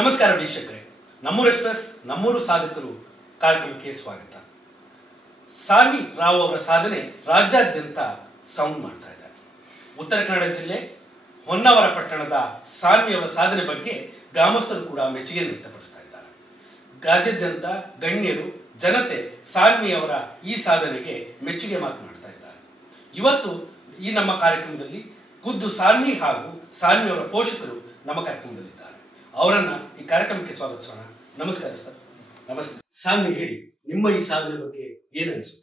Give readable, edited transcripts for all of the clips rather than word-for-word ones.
ನಮಸ್ಕಾರ ವೀಕ್ಷಕರೇ, ನಮ್ಮೂರು ಎಕ್ಸ್‌ಪ್ರೆಸ್ ನಮ್ಮೂರು ಸಾಧಕರು ಕಾರ್ಯಕ್ರಮಕ್ಕೆ ಸ್ವಾಗತ. ಸಾನ್ವಿ ರಾವ್ ಅವರ ಸಾಧನೆ ರಾಜ್ಯಾದ್ಯಂತ ಸೌಂಡ್ ಮಾಡ್ತಾ ಇದೆ. ಉತ್ತರ ಕನ್ನಡ ಜಿಲ್ಲೆ ಹೊನ್ನಾವರ ಪಟ್ಟಣದ ಸಾನ್ವಿ ಅವರ ಸಾಧನೆ ಬಗ್ಗೆ ಗ್ರಾಮಸ್ಥರು ಕೂಡ ಮೆಚ್ಚುಗೆ ವ್ಯಕ್ತಪಡಿಸ್ತಾ ಇದ್ದಾರೆ. ರಾಜ್ಯಾದ್ಯಂತ ಗಣ್ಯರು ಜನತೆ ಸಾನ್ವಿ ಅವರ ಈ ಸಾಧನೆಗೆ ಮೆಚ್ಚುಗೆ ಮಾತನಾಡ್ತಾ ಇದ್ದಾರೆ. ಇವತ್ತು ಈ ನಮ್ಮ ಕಾರ್ಯಕ್ರಮದಲ್ಲಿ ಖುದ್ದು ಸಾನ್ವಿ ಹಾಗೂ ಸಾನ್ವಿ ಅವರ ಪೋಷಕರು ನಮ್ಮ ಕಾರ್ಯಕ್ರಮದಲ್ಲಿದ್ದಾರೆ. ಅವರನ್ನ ಈ ಕಾರ್ಯಕ್ರಮಕ್ಕೆ ಸ್ವಾಗತಿಸೋಣ. ನಮಸ್ಕಾರ ಸರ್. ನಮಸ್ತೆ. ಸಾನ್ವಿ, ಹೇಳಿ, ನಿಮ್ಮ ಈ ಸಾಧನೆ ಬಗ್ಗೆ ಏನು ಅನಿಸುತ್ತೆ?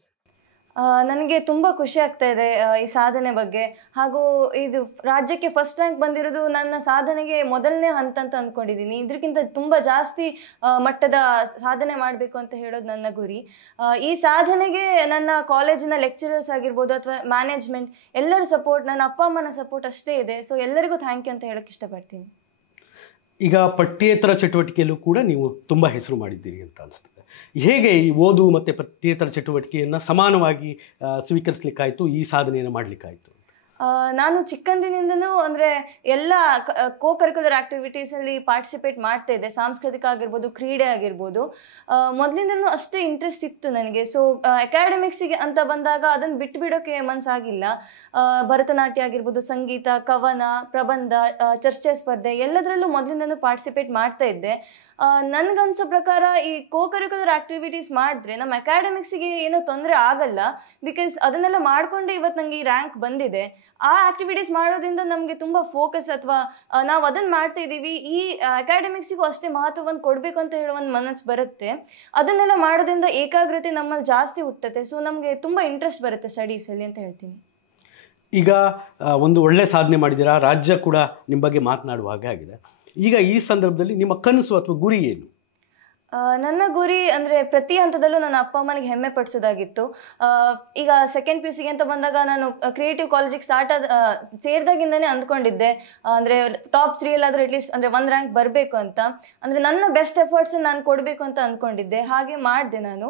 ನನಗೆ ತುಂಬ ಖುಷಿ ಆಗ್ತಾ ಇದೆ ಈ ಸಾಧನೆ ಬಗ್ಗೆ. ಹಾಗೂ ಇದು ರಾಜ್ಯಕ್ಕೆ ಫಸ್ಟ್ ರ್ಯಾಂಕ್ ಬಂದಿರೋದು ನನ್ನ ಸಾಧನೆಗೆ ಮೊದಲನೇ ಹಂತ ಅಂತ ಅಂದ್ಕೊಂಡಿದ್ದೀನಿ. ಇದಕ್ಕಿಂತ ತುಂಬ ಜಾಸ್ತಿ ಮಟ್ಟದ ಸಾಧನೆ ಮಾಡಬೇಕು ಅಂತ ಹೇಳೋದು ನನ್ನ ಗುರಿ. ಈ ಸಾಧನೆಗೆ ನನ್ನ ಕಾಲೇಜಿನ ಲೆಕ್ಚರರ್ಸ್ ಆಗಿರ್ಬೋದು ಅಥವಾ ಮ್ಯಾನೇಜ್ಮೆಂಟ್ ಎಲ್ಲರ ಸಪೋರ್ಟ್, ನನ್ನ ಅಪ್ಪ ಅಮ್ಮನ ಸಪೋರ್ಟ್ ಅಷ್ಟೇ ಇದೆ. ಸೊ ಎಲ್ಲರಿಗೂ ಥ್ಯಾಂಕ್ ಯು ಅಂತ ಹೇಳೋಕ್ಕೆ ಇಷ್ಟಪಡ್ತೀನಿ. ಈಗ ಪಠ್ಯೇತರ ಚಟುವಟಿಕೆಯಲ್ಲೂ ಕೂಡ ನೀವು ತುಂಬ ಹೆಸರು ಮಾಡಿದ್ದೀರಿ ಅಂತ ಅನಿಸ್ತದೆ. ಹೇಗೆ ಈ ಓದು ಮತ್ತು ಪಠ್ಯೇತರ ಚಟುವಟಿಕೆಯನ್ನು ಸಮಾನವಾಗಿ ಸ್ವೀಕರಿಸಲಿಕ್ಕಾಯಿತು, ಈ ಸಾಧನೆಯನ್ನು ಮಾಡಲಿಕ್ಕಾಯಿತು? ನಾನು ಚಿಕ್ಕಂದಿನಿಂದನೂ ಅಂದರೆ ಎಲ್ಲ ಕೋ ಕರಿಕ್ಯುಲರ್ ಆ್ಯಕ್ಟಿವಿಟೀಸಲ್ಲಿ ಪಾರ್ಟಿಸಿಪೇಟ್ ಮಾಡ್ತಾ ಇದ್ದೆ. ಸಾಂಸ್ಕೃತಿಕ ಆಗಿರ್ಬೋದು, ಕ್ರೀಡೆ ಆಗಿರ್ಬೋದು. ಮೊದಲಿಂದನೂ ಅಷ್ಟೇ ಇಂಟ್ರೆಸ್ಟ್ ಇತ್ತು ನನಗೆ. ಸೊ ಅಕಾಡೆಮಿಕ್ಸಿಗೆ ಅಂತ ಬಂದಾಗ ಅದನ್ನು ಬಿಟ್ಟು ಬಿಡೋಕ್ಕೆ ಮನಸ್ಸಾಗಿಲ್ಲ. ಭರತನಾಟ್ಯ ಆಗಿರ್ಬೋದು, ಸಂಗೀತ, ಕವನ, ಪ್ರಬಂಧ, ಚರ್ಚೆ ಸ್ಪರ್ಧೆ ಎಲ್ಲದರಲ್ಲೂ ಮೊದಲಿಂದನೂ ಪಾರ್ಟಿಸಿಪೇಟ್ ಮಾಡ್ತಾ ಇದ್ದೆ. ನನಗನ್ಸೋ ಪ್ರಕಾರ ಈ ಕೋ ಕರಿಕ್ಯುಲರ್ ಆ್ಯಕ್ಟಿವಿಟೀಸ್ ಮಾಡಿದ್ರೆ ನಮ್ಮ ಅಕಾಡೆಮಿಕ್ಸಿಗೆ ಏನೂ ತೊಂದರೆ ಆಗಲ್ಲ. ಬಿಕಾಸ್ ಅದನ್ನೆಲ್ಲ ಮಾಡಿಕೊಂಡೆ ಇವತ್ತು ನನಗೆ ಈ ರ್ಯಾಂಕ್ ಬಂದಿದೆ. ಆ ಆಕ್ಟಿವಿಟೀಸ್ ಮಾಡೋದ್ರಿಂದ ನಮಗೆ ತುಂಬ ಫೋಕಸ್ ಅಥವಾ ನಾವು ಅದನ್ನು ಮಾಡ್ತಾ ಇದ್ದೀವಿ, ಈ ಅಕಾಡೆಮಿಕ್ಸಿಗೂ ಅಷ್ಟೇ ಮಹತ್ವವನ್ನು ಕೊಡಬೇಕು ಅಂತ ಹೇಳೋ ಒಂದು ಮನಸ್ಸು ಬರುತ್ತೆ. ಅದನ್ನೆಲ್ಲ ಮಾಡೋದ್ರಿಂದ ಏಕಾಗ್ರತೆ ನಮ್ಮಲ್ಲಿ ಜಾಸ್ತಿ ಹುಟ್ಟುತ್ತೆ. ಸೊ ನಮಗೆ ತುಂಬ ಇಂಟ್ರೆಸ್ಟ್ ಬರುತ್ತೆ ಸ್ಟಡೀಸಲ್ಲಿ ಅಂತ ಹೇಳ್ತೀನಿ. ಈಗ ಒಂದು ಒಳ್ಳೆ ಸಾಧನೆ ಮಾಡಿದ್ದೀರಾ, ರಾಜ್ಯ ಕೂಡ ನಿಮ್ಮ ಬಗ್ಗೆ ಮಾತನಾಡುವ ಹಾಗೆ ಆಗಿದೆ. ಈಗ ಈ ಸಂದರ್ಭದಲ್ಲಿ ನಿಮ್ಮ ಕನಸು ಅಥವಾ ಗುರಿ ಏನು? ನನ್ನ ಗುರಿ ಅಂದರೆ ಪ್ರತಿ ಹಂತದಲ್ಲೂ ನನ್ನ ಅಪ್ಪ ಅಮ್ಮನಿಗೆ ಹೆಮ್ಮೆ ಪಡಿಸೋದಾಗಿತ್ತು. ಈಗ ಸೆಕೆಂಡ್ PUC ಅಂತ ಬಂದಾಗ ನಾನು ಕ್ರಿಯೇಟಿವ್ ಕಾಲೇಜಿಗೆ ಸೇರಿದಾಗಿಂದನೇ ಅಂದ್ಕೊಂಡಿದ್ದೆ, ಅಂದರೆ ಟಾಪ್ 3 ಅಟ್ಲೀಸ್ಟ್ ಅಂದರೆ 1 ರ್ಯಾಂಕ್ ಬರಬೇಕು ಅಂತ. ಅಂದರೆ ನನ್ನ ಬೆಸ್ಟ್ ಎಫರ್ಟ್ಸನ್ನು ನಾನು ಕೊಡಬೇಕು ಅಂತ ಅಂದ್ಕೊಂಡಿದ್ದೆ. ಹಾಗೆ ಮಾಡಿದೆ ನಾನು.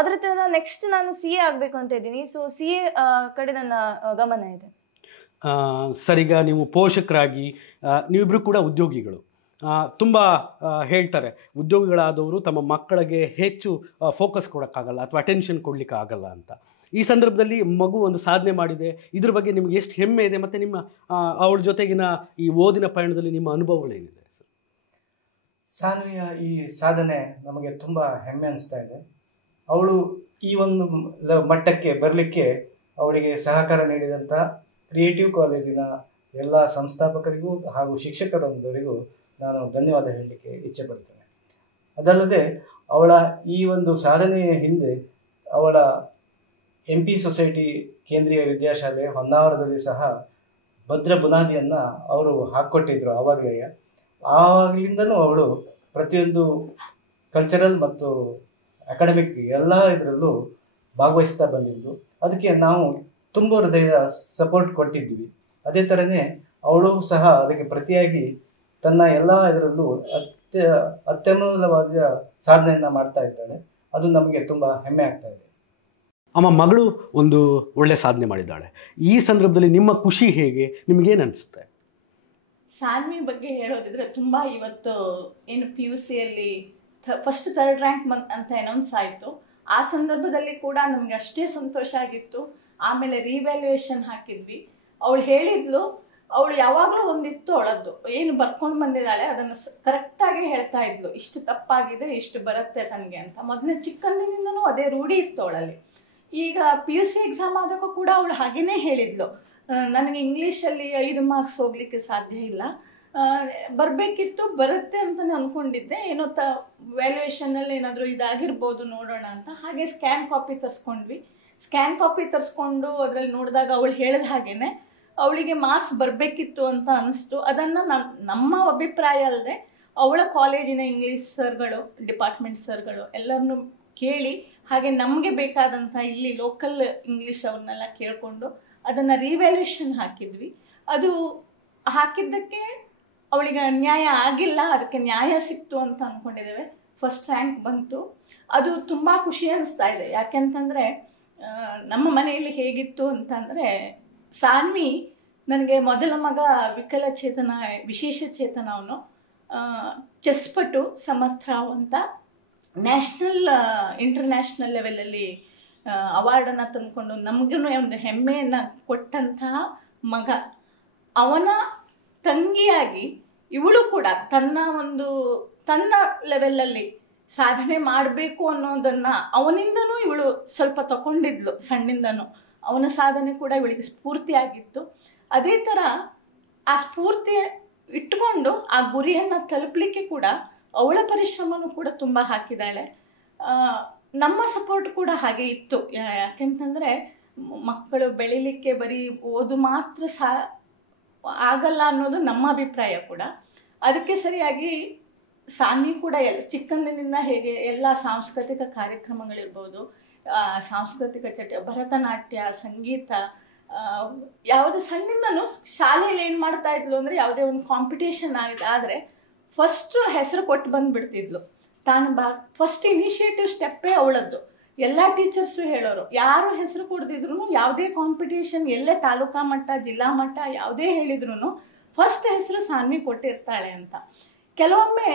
ಅದರ ಥರ ನೆಕ್ಸ್ಟ್ ನಾನು CA ಆಗಬೇಕು ಅಂತ ಇದ್ದೀನಿ. ಸೊ CA ಕಡೆ ನನ್ನ ಗಮನ ಇದೆ. ಸರ್, ಈಗ ನೀವು ಪೋಷಕರಾಗಿ ನೀವಿಬ್ಬರು ಕೂಡ ಉದ್ಯೋಗಿಗಳು. ತುಂಬ ಹೇಳ್ತಾರೆ, ಉದ್ಯೋಗಿಗಳಾದವರು ತಮ್ಮ ಮಕ್ಕಳಿಗೆ ಹೆಚ್ಚು ಫೋಕಸ್ ಕೊಡೋಕ್ಕಾಗಲ್ಲ ಅಥವಾ ಅಟೆನ್ಷನ್ ಕೊಡಲಿಕ್ಕೆ ಆಗಲ್ಲ ಅಂತ. ಈ ಸಂದರ್ಭದಲ್ಲಿ ಮಗು ಒಂದು ಸಾಧನೆ ಮಾಡಿದೆ, ಇದ್ರ ಬಗ್ಗೆ ನಿಮ್ಗೆ ಎಷ್ಟು ಹೆಮ್ಮೆ ಇದೆ ಮತ್ತು ನಿಮ್ಮ ಅವಳ ಜೊತೆಗಿನ ಈ ಓದಿನ ಪಯಣದಲ್ಲಿ ನಿಮ್ಮ ಅನುಭವಗಳೇನಿದೆ ಸರ್? ಸಾನ್ವಿಯ ಈ ಸಾಧನೆ ನಮಗೆ ತುಂಬ ಹೆಮ್ಮೆ ಅನಿಸ್ತಾ ಇದೆ. ಅವಳು ಈ ಒಂದು ಮಟ್ಟಕ್ಕೆ ಬರಲಿಕ್ಕೆ ಅವಳಿಗೆ ಸಹಕಾರ ನೀಡಿದಂಥ ಕ್ರಿಯೇಟಿವ್ ಕಾಲೇಜಿನ ಎಲ್ಲ ಸಂಸ್ಥಾಪಕರಿಗೂ ಹಾಗೂ ಶಿಕ್ಷಕರೊಂದರಿಗೂ ನಾನು ಧನ್ಯವಾದ ಹೇಳಲಿಕ್ಕೆ ಇಚ್ಛೆಪಡ್ತೇನೆ. ಅದಲ್ಲದೆ ಅವಳ ಈ ಒಂದು ಸಾಧನೆಯ ಹಿಂದೆ ಅವಳ MP ಸೊಸೈಟಿ ಕೇಂದ್ರೀಯ ವಿದ್ಯಾಶಾಲೆ ಹೊನ್ನಾವರದಲ್ಲಿ ಸಹ ಭದ್ರ ಬುನಾದಿಯನ್ನು ಅವರು ಹಾಕ್ಕೊಟ್ಟಿದ್ರು ಆವಾಗಲಿಂದನೂ ಅವಳು ಪ್ರತಿಯೊಂದು ಕಲ್ಚರಲ್ ಮತ್ತು ಅಕಾಡೆಮಿಕ್ ಎಲ್ಲ ಇದರಲ್ಲೂ ಭಾಗವಹಿಸ್ತಾ ಬಂದಿದ್ದು. ಅದಕ್ಕೆ ನಾವು ತುಂಬ ಹೃದಯದ ಸಪೋರ್ಟ್ ಕೊಟ್ಟಿದ್ವಿ. ಅದೇ ಥರನೇ ಅವಳು ಸಹ ಅದಕ್ಕೆ ಪ್ರತಿಯಾಗಿ ತನ್ನ ಎಲ್ಲ ಇದರಲ್ಲೂ ಅತ್ಯಮೂಲ್ಯವಾದ ಸಾಧನೆಯನ್ನು ಮಾಡ್ತಾ ಇದ್ದಾಳೆ. ಅದು ನಮಗೆ ತುಂಬ ಹೆಮ್ಮೆ ಆಗ್ತಾ ಇದೆ. ಅಮ್ಮ, ಮಗಳು ಒಂದು ಒಳ್ಳೆ ಸಾಧನೆ ಮಾಡಿದ್ದಾಳೆ. ಈ ಸಂದರ್ಭದಲ್ಲಿ ನಿಮ್ಮ ಖುಷಿ ಹೇಗೆ, ನಿಮಗೇನು ಅನಿಸುತ್ತೆ? ಸಾನ್ವಿ ಬಗ್ಗೆ ಹೇಳೋದಿದ್ರೆ ತುಂಬ ಇವತ್ತು ಏನು PUCಯಲ್ಲಿ ಫಸ್ಟ್ 3rd ರ್ಯಾಂಕ್ ಅಂತ ಅನೌನ್ಸ್ ಆಯಿತು. ಆ ಸಂದರ್ಭದಲ್ಲಿ ಕೂಡ ನಮಗೆ ಅಷ್ಟೇ ಸಂತೋಷ ಆಗಿತ್ತು. ಆಮೇಲೆ ರಿವ್ಯಾಲ್ಯೂಯೇಷನ್ ಹಾಕಿದ್ವಿ. ಅವಳು ಹೇಳಿದ್ಲು, ಅವಳು ಯಾವಾಗಲೂ ಒಂದಿತ್ತು ಅವಳದ್ದು ಏನು ಬರ್ಕೊಂಡು ಬಂದಿದ್ದಾಳೆ ಅದನ್ನು ಕರೆಕ್ಟಾಗಿ ಹೇಳ್ತಾ ಇದ್ಲು, ಇಷ್ಟು ತಪ್ಪಾಗಿದೆ, ಇಷ್ಟು ಬರುತ್ತೆ ತನಗೆ ಅಂತ. ಮೊದಲನೇ ಚಿಕ್ಕಂದಿನಿಂದನೂ ಅದೇ ರೂಢಿ ಇತ್ತು ಅವಳಲ್ಲಿ. ಈಗ PUC ಎಕ್ಸಾಮ್ ಆದಾಗ ಕೂಡ ಅವಳು ಹಾಗೇ ಹೇಳಿದ್ಲು, ನನಗೆ ಇಂಗ್ಲೀಷಲ್ಲಿ 5 ಮಾರ್ಕ್ಸ್ ಹೋಗಲಿಕ್ಕೆ ಸಾಧ್ಯ ಇಲ್ಲ, ಬರಬೇಕಿತ್ತು, ಬರುತ್ತೆ ಅಂತಲೇ ಅಂದ್ಕೊಂಡಿದ್ದೆ, ಏನೋ ವ್ಯಾಲ್ಯೂಯೇಷನಲ್ಲಿ ಏನಾದರೂ ಇದಾಗಿರ್ಬೋದು ನೋಡೋಣ ಅಂತ. ಹಾಗೆ ಸ್ಕ್ಯಾನ್ ಕಾಪಿ ತರಿಸ್ಕೊಂಡ್ವಿ. ಸ್ಕ್ಯಾನ್ ಕಾಪಿ ತರಿಸ್ಕೊಂಡು ಅದರಲ್ಲಿ ನೋಡಿದಾಗ ಅವಳು ಹೇಳಿದ ಹಾಗೇ ಅವಳಿಗೆ ಮಾರ್ಕ್ಸ್ ಬರಬೇಕಿತ್ತು ಅಂತ ಅನ್ನಿಸ್ತು. ಅದನ್ನು ನಮ್ಮ ಅಭಿಪ್ರಾಯ ಅಲ್ಲದೆ ಅವಳ ಕಾಲೇಜಿನ ಇಂಗ್ಲೀಷ್ ಸರ್ಗಳು, ಡಿಪಾರ್ಟ್ಮೆಂಟ್ ಸರ್ಗಳು ಎಲ್ಲರನ್ನೂ ಕೇಳಿ, ಹಾಗೆ ನಮಗೆ ಬೇಕಾದಂಥ ಇಲ್ಲಿ ಲೋಕಲ್ ಇಂಗ್ಲೀಷ್ ಅವ್ರನ್ನೆಲ್ಲ ಕೇಳಿಕೊಂಡು ಅದನ್ನು ರಿವ್ಯಾಲ್ಯೂಯೇಷನ್ ಹಾಕಿದ್ವಿ. ಅದು ಹಾಕಿದ್ದಕ್ಕೆ ಅವಳಿಗೆ ನ್ಯಾಯ ಆಗಿಲ್ಲ, ಅದಕ್ಕೆ ನ್ಯಾಯ ಸಿಕ್ತು ಅಂತ ಅಂದ್ಕೊಂಡಿದ್ದೇವೆ. ಫಸ್ಟ್ ರ್ಯಾಂಕ್ ಬಂತು. ಅದು ತುಂಬ ಖುಷಿ ಅನ್ನಿಸ್ತಾ ಇದೆ. ಯಾಕೆಂತಂದರೆ ನಮ್ಮ ಮನೆಯಲ್ಲಿ ಹೇಗಿತ್ತು ಅಂತಂದರೆ, ಸಾನ್ವಿ ನನಗೆ ಮೊದಲ ಮಗ ವಿಕಲಚೇತನ, ವಿಶೇಷ ಚೇತನ. ಅವನು ಚೆಸ್ ಪಟು ಸಮರ್ಥ ರಾವ್ ಅಂತ ನ್ಯಾಷನಲ್ ಇಂಟರ್ನ್ಯಾಷನಲ್ ಲೆವೆಲಲ್ಲಿ ಅವಾರ್ಡನ್ನು ತಂದುಕೊಂಡು ನಮಗೂ ಒಂದು ಹೆಮ್ಮೆಯನ್ನು ಕೊಟ್ಟಂತಹ ಮಗ. ಅವನ ತಂಗಿಯಾಗಿ ಇವಳು ಕೂಡ ತನ್ನ ಲೆವೆಲಲ್ಲಿ ಸಾಧನೆ ಮಾಡಬೇಕು ಅನ್ನೋದನ್ನು ಅವನಿಂದನೂ ಇವಳು ಸ್ವಲ್ಪ ತಗೊಂಡಿದ್ಲು. ಸಣ್ಣಿಂದನೂ ಅವನ ಸಾಧನೆ ಕೂಡ ಇವಳಿಗೆ ಸ್ಫೂರ್ತಿಯಾಗಿತ್ತು. ಅದೇ ಥರ ಆ ಸ್ಫೂರ್ತಿ ಇಟ್ಕೊಂಡು ಆ ಗುರಿಯನ್ನು ತಲುಪಲಿಕ್ಕೆ ಕೂಡ ಅವಳ ಪರಿಶ್ರಮನೂ ಕೂಡ ತುಂಬ ಹಾಕಿದ್ದಾಳೆ. ನಮ್ಮ ಸಪೋರ್ಟ್ ಕೂಡ ಹಾಗೆ ಇತ್ತು. ಯಾಕೆಂತಂದರೆ ಮಕ್ಕಳು ಬೆಳಿಲಿಕ್ಕೆ ಬರೀ ಓದು ಮಾತ್ರ ಆಗಲ್ಲ ಅನ್ನೋದು ನಮ್ಮ ಅಭಿಪ್ರಾಯ ಕೂಡ. ಅದಕ್ಕೆ ಸರಿಯಾಗಿ ಸಾನ್ವಿ ಕೂಡ ಚಿಕ್ಕಂದಿನಿಂದ ಹೇಗೆ ಎಲ್ಲ ಸಾಂಸ್ಕೃತಿಕ ಕಾರ್ಯಕ್ರಮಗಳಿರ್ಬೋದು, ಸಾಂಸ್ಕೃತಿಕ ಭರತನಾಟ್ಯ, ಸಂಗೀತ, ಯಾವುದೇ ಸಣ್ಣಿಂದನೂ ಶಾಲೆಯಲ್ಲಿ ಏನು ಮಾಡ್ತಾ ಇದ್ಲು ಅಂದರೆ ಯಾವುದೇ ಒಂದು ಕಾಂಪಿಟೇಷನ್ ಆದರೆ ಫಸ್ಟು ಹೆಸರು ಕೊಟ್ಟು ಬಂದುಬಿಡ್ತಿದ್ಲು. First initiative ಸ್ಟೆಪ್ಪೇ ಅವಳದ್ದು. ಎಲ್ಲ ಟೀಚರ್ಸು ಹೇಳೋರು, ಯಾರು ಹೆಸರು ಕೊಡ್ದಿದ್ರು ಯಾವುದೇ ಕಾಂಪಿಟೇಷನ್, ಎಲ್ಲೇ ತಾಲೂಕಾ ಮಟ್ಟ, ಜಿಲ್ಲಾ ಮಟ್ಟ ಯಾವುದೇ ಹೇಳಿದ್ರು ಫಸ್ಟ್ ಹೆಸರು ಸಾನ್ವಿ ಕೊಟ್ಟಿರ್ತಾಳೆ ಅಂತ. ಕೆಲವೊಮ್ಮೆ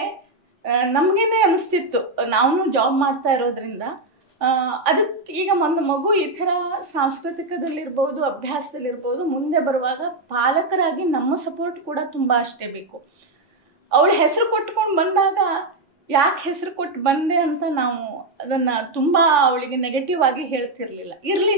ನಮಗೇನೆ ಅನಿಸ್ತಿತ್ತು, ನಾವು ಜಾಬ್ ಮಾಡ್ತಾ ಇರೋದ್ರಿಂದ ಅದಕ್ಕೆ ಈಗ ಒಂದು ಮಗು ಈ ಥರ ಸಾಂಸ್ಕೃತಿಕದಲ್ಲಿರ್ಬೋದು, ಅಭ್ಯಾಸದಲ್ಲಿರ್ಬೋದು ಮುಂದೆ ಬರುವಾಗ ಪಾಲಕರಾಗಿ ನಮ್ಮ ಸಪೋರ್ಟ್ ಕೂಡ ತುಂಬ ಅಷ್ಟೇ ಬೇಕು. ಅವಳು ಹೆಸರು ಕೊಟ್ಕೊಂಡು ಬಂದಾಗ ಯಾಕೆ ಹೆಸರು ಕೊಟ್ಟು ಬಂದೆ ಅಂತ ನಾವು ಅದನ್ನು ತುಂಬ ಅವಳಿಗೆ ನೆಗೆಟಿವ್ ಆಗಿ ಹೇಳ್ತಿರ್ಲಿಲ್ಲ. ಇರಲಿ,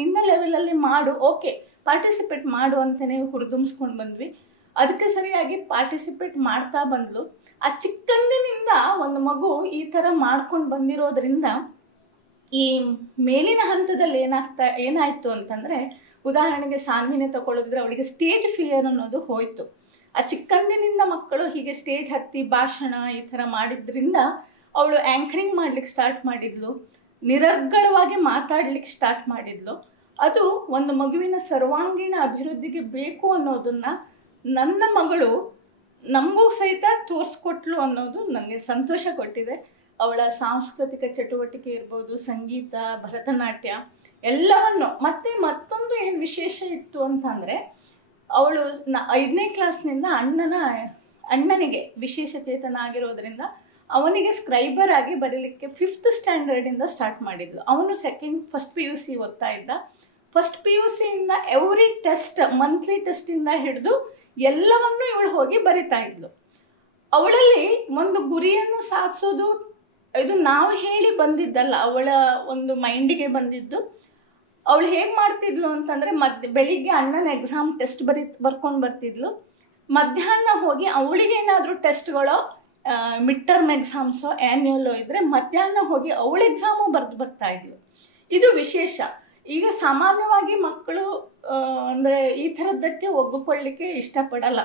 ನಿನ್ನ ಲೆವೆಲಲ್ಲಿ ಮಾಡು, ಓಕೆ ಪಾರ್ಟಿಸಿಪೇಟ್ ಮಾಡು ಅಂತಲೇ ಹುರಿದುಂಬಿಸ್ಕೊಂಡು ಬಂದ್ವಿ. ಅದಕ್ಕೆ ಸರಿಯಾಗಿ ಪಾರ್ಟಿಸಿಪೇಟ್ ಮಾಡ್ತಾ ಬಂದ್ಲು. ಆ ಚಿಕ್ಕಂದಿನಿಂದ ಒಂದು ಮಗು ಈ ಥರ ಮಾಡ್ಕೊಂಡು ಬಂದಿರೋದ್ರಿಂದ ಈ ಮೇಲಿನ ಹಂತದಲ್ಲಿ ಏನಾಯಿತು ಅಂತಂದರೆ, ಉದಾಹರಣೆಗೆ ಸಾನ್ವಿನೇ ತಗೊಳ್ಳೋದಿದ್ರೆ ಅವಳಿಗೆ ಸ್ಟೇಜ್ ಫಿಯರ್ ಅನ್ನೋದು ಹೋಯಿತು. ಆ ಚಿಕ್ಕಂದಿನಿಂದ ಮಕ್ಕಳು ಹೀಗೆ ಸ್ಟೇಜ್ ಹತ್ತಿ ಭಾಷಣ ಈ ಥರ ಮಾಡಿದ್ರಿಂದ ಅವಳು ಆ್ಯಂಕರಿಂಗ್ ಮಾಡ್ಲಿಕ್ಕೆ ಸ್ಟಾರ್ಟ್ ಮಾಡಿದ್ಲು, ನಿರರ್ಗಳವಾಗಿ ಮಾತಾಡ್ಲಿಕ್ಕೆ ಸ್ಟಾರ್ಟ್ ಮಾಡಿದ್ಲು. ಅದು ಒಂದು ಮಗುವಿನ ಸರ್ವಾಂಗೀಣ ಅಭಿವೃದ್ಧಿಗೆ ಬೇಕು ಅನ್ನೋದನ್ನು ನನ್ನ ಮಗಳು ನಮಗೂ ಸಹಿತ ತೋರಿಸ್ಕೊಟ್ಲು ಅನ್ನೋದು ನನಗೆ ಸಂತೋಷ ಕೊಟ್ಟಿದೆ. ಅವಳ ಸಾಂಸ್ಕೃತಿಕ ಚಟುವಟಿಕೆ ಇರ್ಬೋದು, ಸಂಗೀತ, ಭರತನಾಟ್ಯ ಎಲ್ಲವನ್ನು. ಮತ್ತೊಂದು ಏನು ವಿಶೇಷ ಇತ್ತು ಅಂತಂದರೆ, ಅವಳು 5ನೇ ಕ್ಲಾಸ್ನಿಂದ ಅಣ್ಣನಿಗೆ ವಿಶೇಷ ಚೇತನ ಆಗಿರೋದ್ರಿಂದ ಅವನಿಗೆ ಸ್ಕ್ರೈಬರ್ ಆಗಿ ಬರೀಲಿಕ್ಕೆ 5th ಸ್ಟ್ಯಾಂಡರ್ಡಿಂದ ಸ್ಟಾರ್ಟ್ ಮಾಡಿದ್ಲು. ಅವನು ಫಸ್ಟ್ PUC ಓದ್ತಾ ಇದ್ದ. ಫಸ್ಟ್ PUCಯಿಂದ ಎವ್ರಿ ಟೆಸ್ಟ್, ಮಂತ್ಲಿ ಟೆಸ್ಟಿಂದ ಹಿಡಿದು ಎಲ್ಲವನ್ನೂ ಇವಳು ಹೋಗಿ ಬರಿತಾ ಇದ್ಲು. ಅವಳಲ್ಲಿ ಒಂದು ಗುರಿಯನ್ನು ಸಾಧಿಸೋದು ಇದು ನಾವು ಹೇಳಿ ಬಂದಿದ್ದಲ್ಲ, ಅವಳ ಒಂದು ಮೈಂಡಿಗೆ ಬಂದಿದ್ದು. ಅವಳು ಹೇಗೆ ಮಾಡ್ತಿದ್ಲು ಅಂತಂದರೆ, ಬೆಳಿಗ್ಗೆ ಅಣ್ಣನ ಎಕ್ಸಾಮ್ ಟೆಸ್ಟ್ ಬರ್ಕೊಂಡು ಬರ್ತಿದ್ಲು. ಮಧ್ಯಾಹ್ನ ಹೋಗಿ ಅವಳಿಗೇನಾದರೂ ಟೆಸ್ಟ್ಗಳೋ, ಮಿಡ್ ಟರ್ಮ್ ಎಕ್ಸಾಮ್ಸೋ, ಆ್ಯನ್ಯುವಲ್ಲೋ ಇದ್ದರೆ ಮಧ್ಯಾಹ್ನ ಹೋಗಿ ಅವಳ ಎಕ್ಸಾಮು ಬರ್ತಾ ಇದ್ಲು. ಇದು ವಿಶೇಷ. ಈಗ ಸಾಮಾನ್ಯವಾಗಿ ಮಕ್ಕಳು ಅಂದರೆ ಈ ಥರದ್ದಕ್ಕೆ ಒಗ್ಗಿಕೊಳ್ಳಿಕ್ಕೆ ಇಷ್ಟಪಡಲ್ಲ.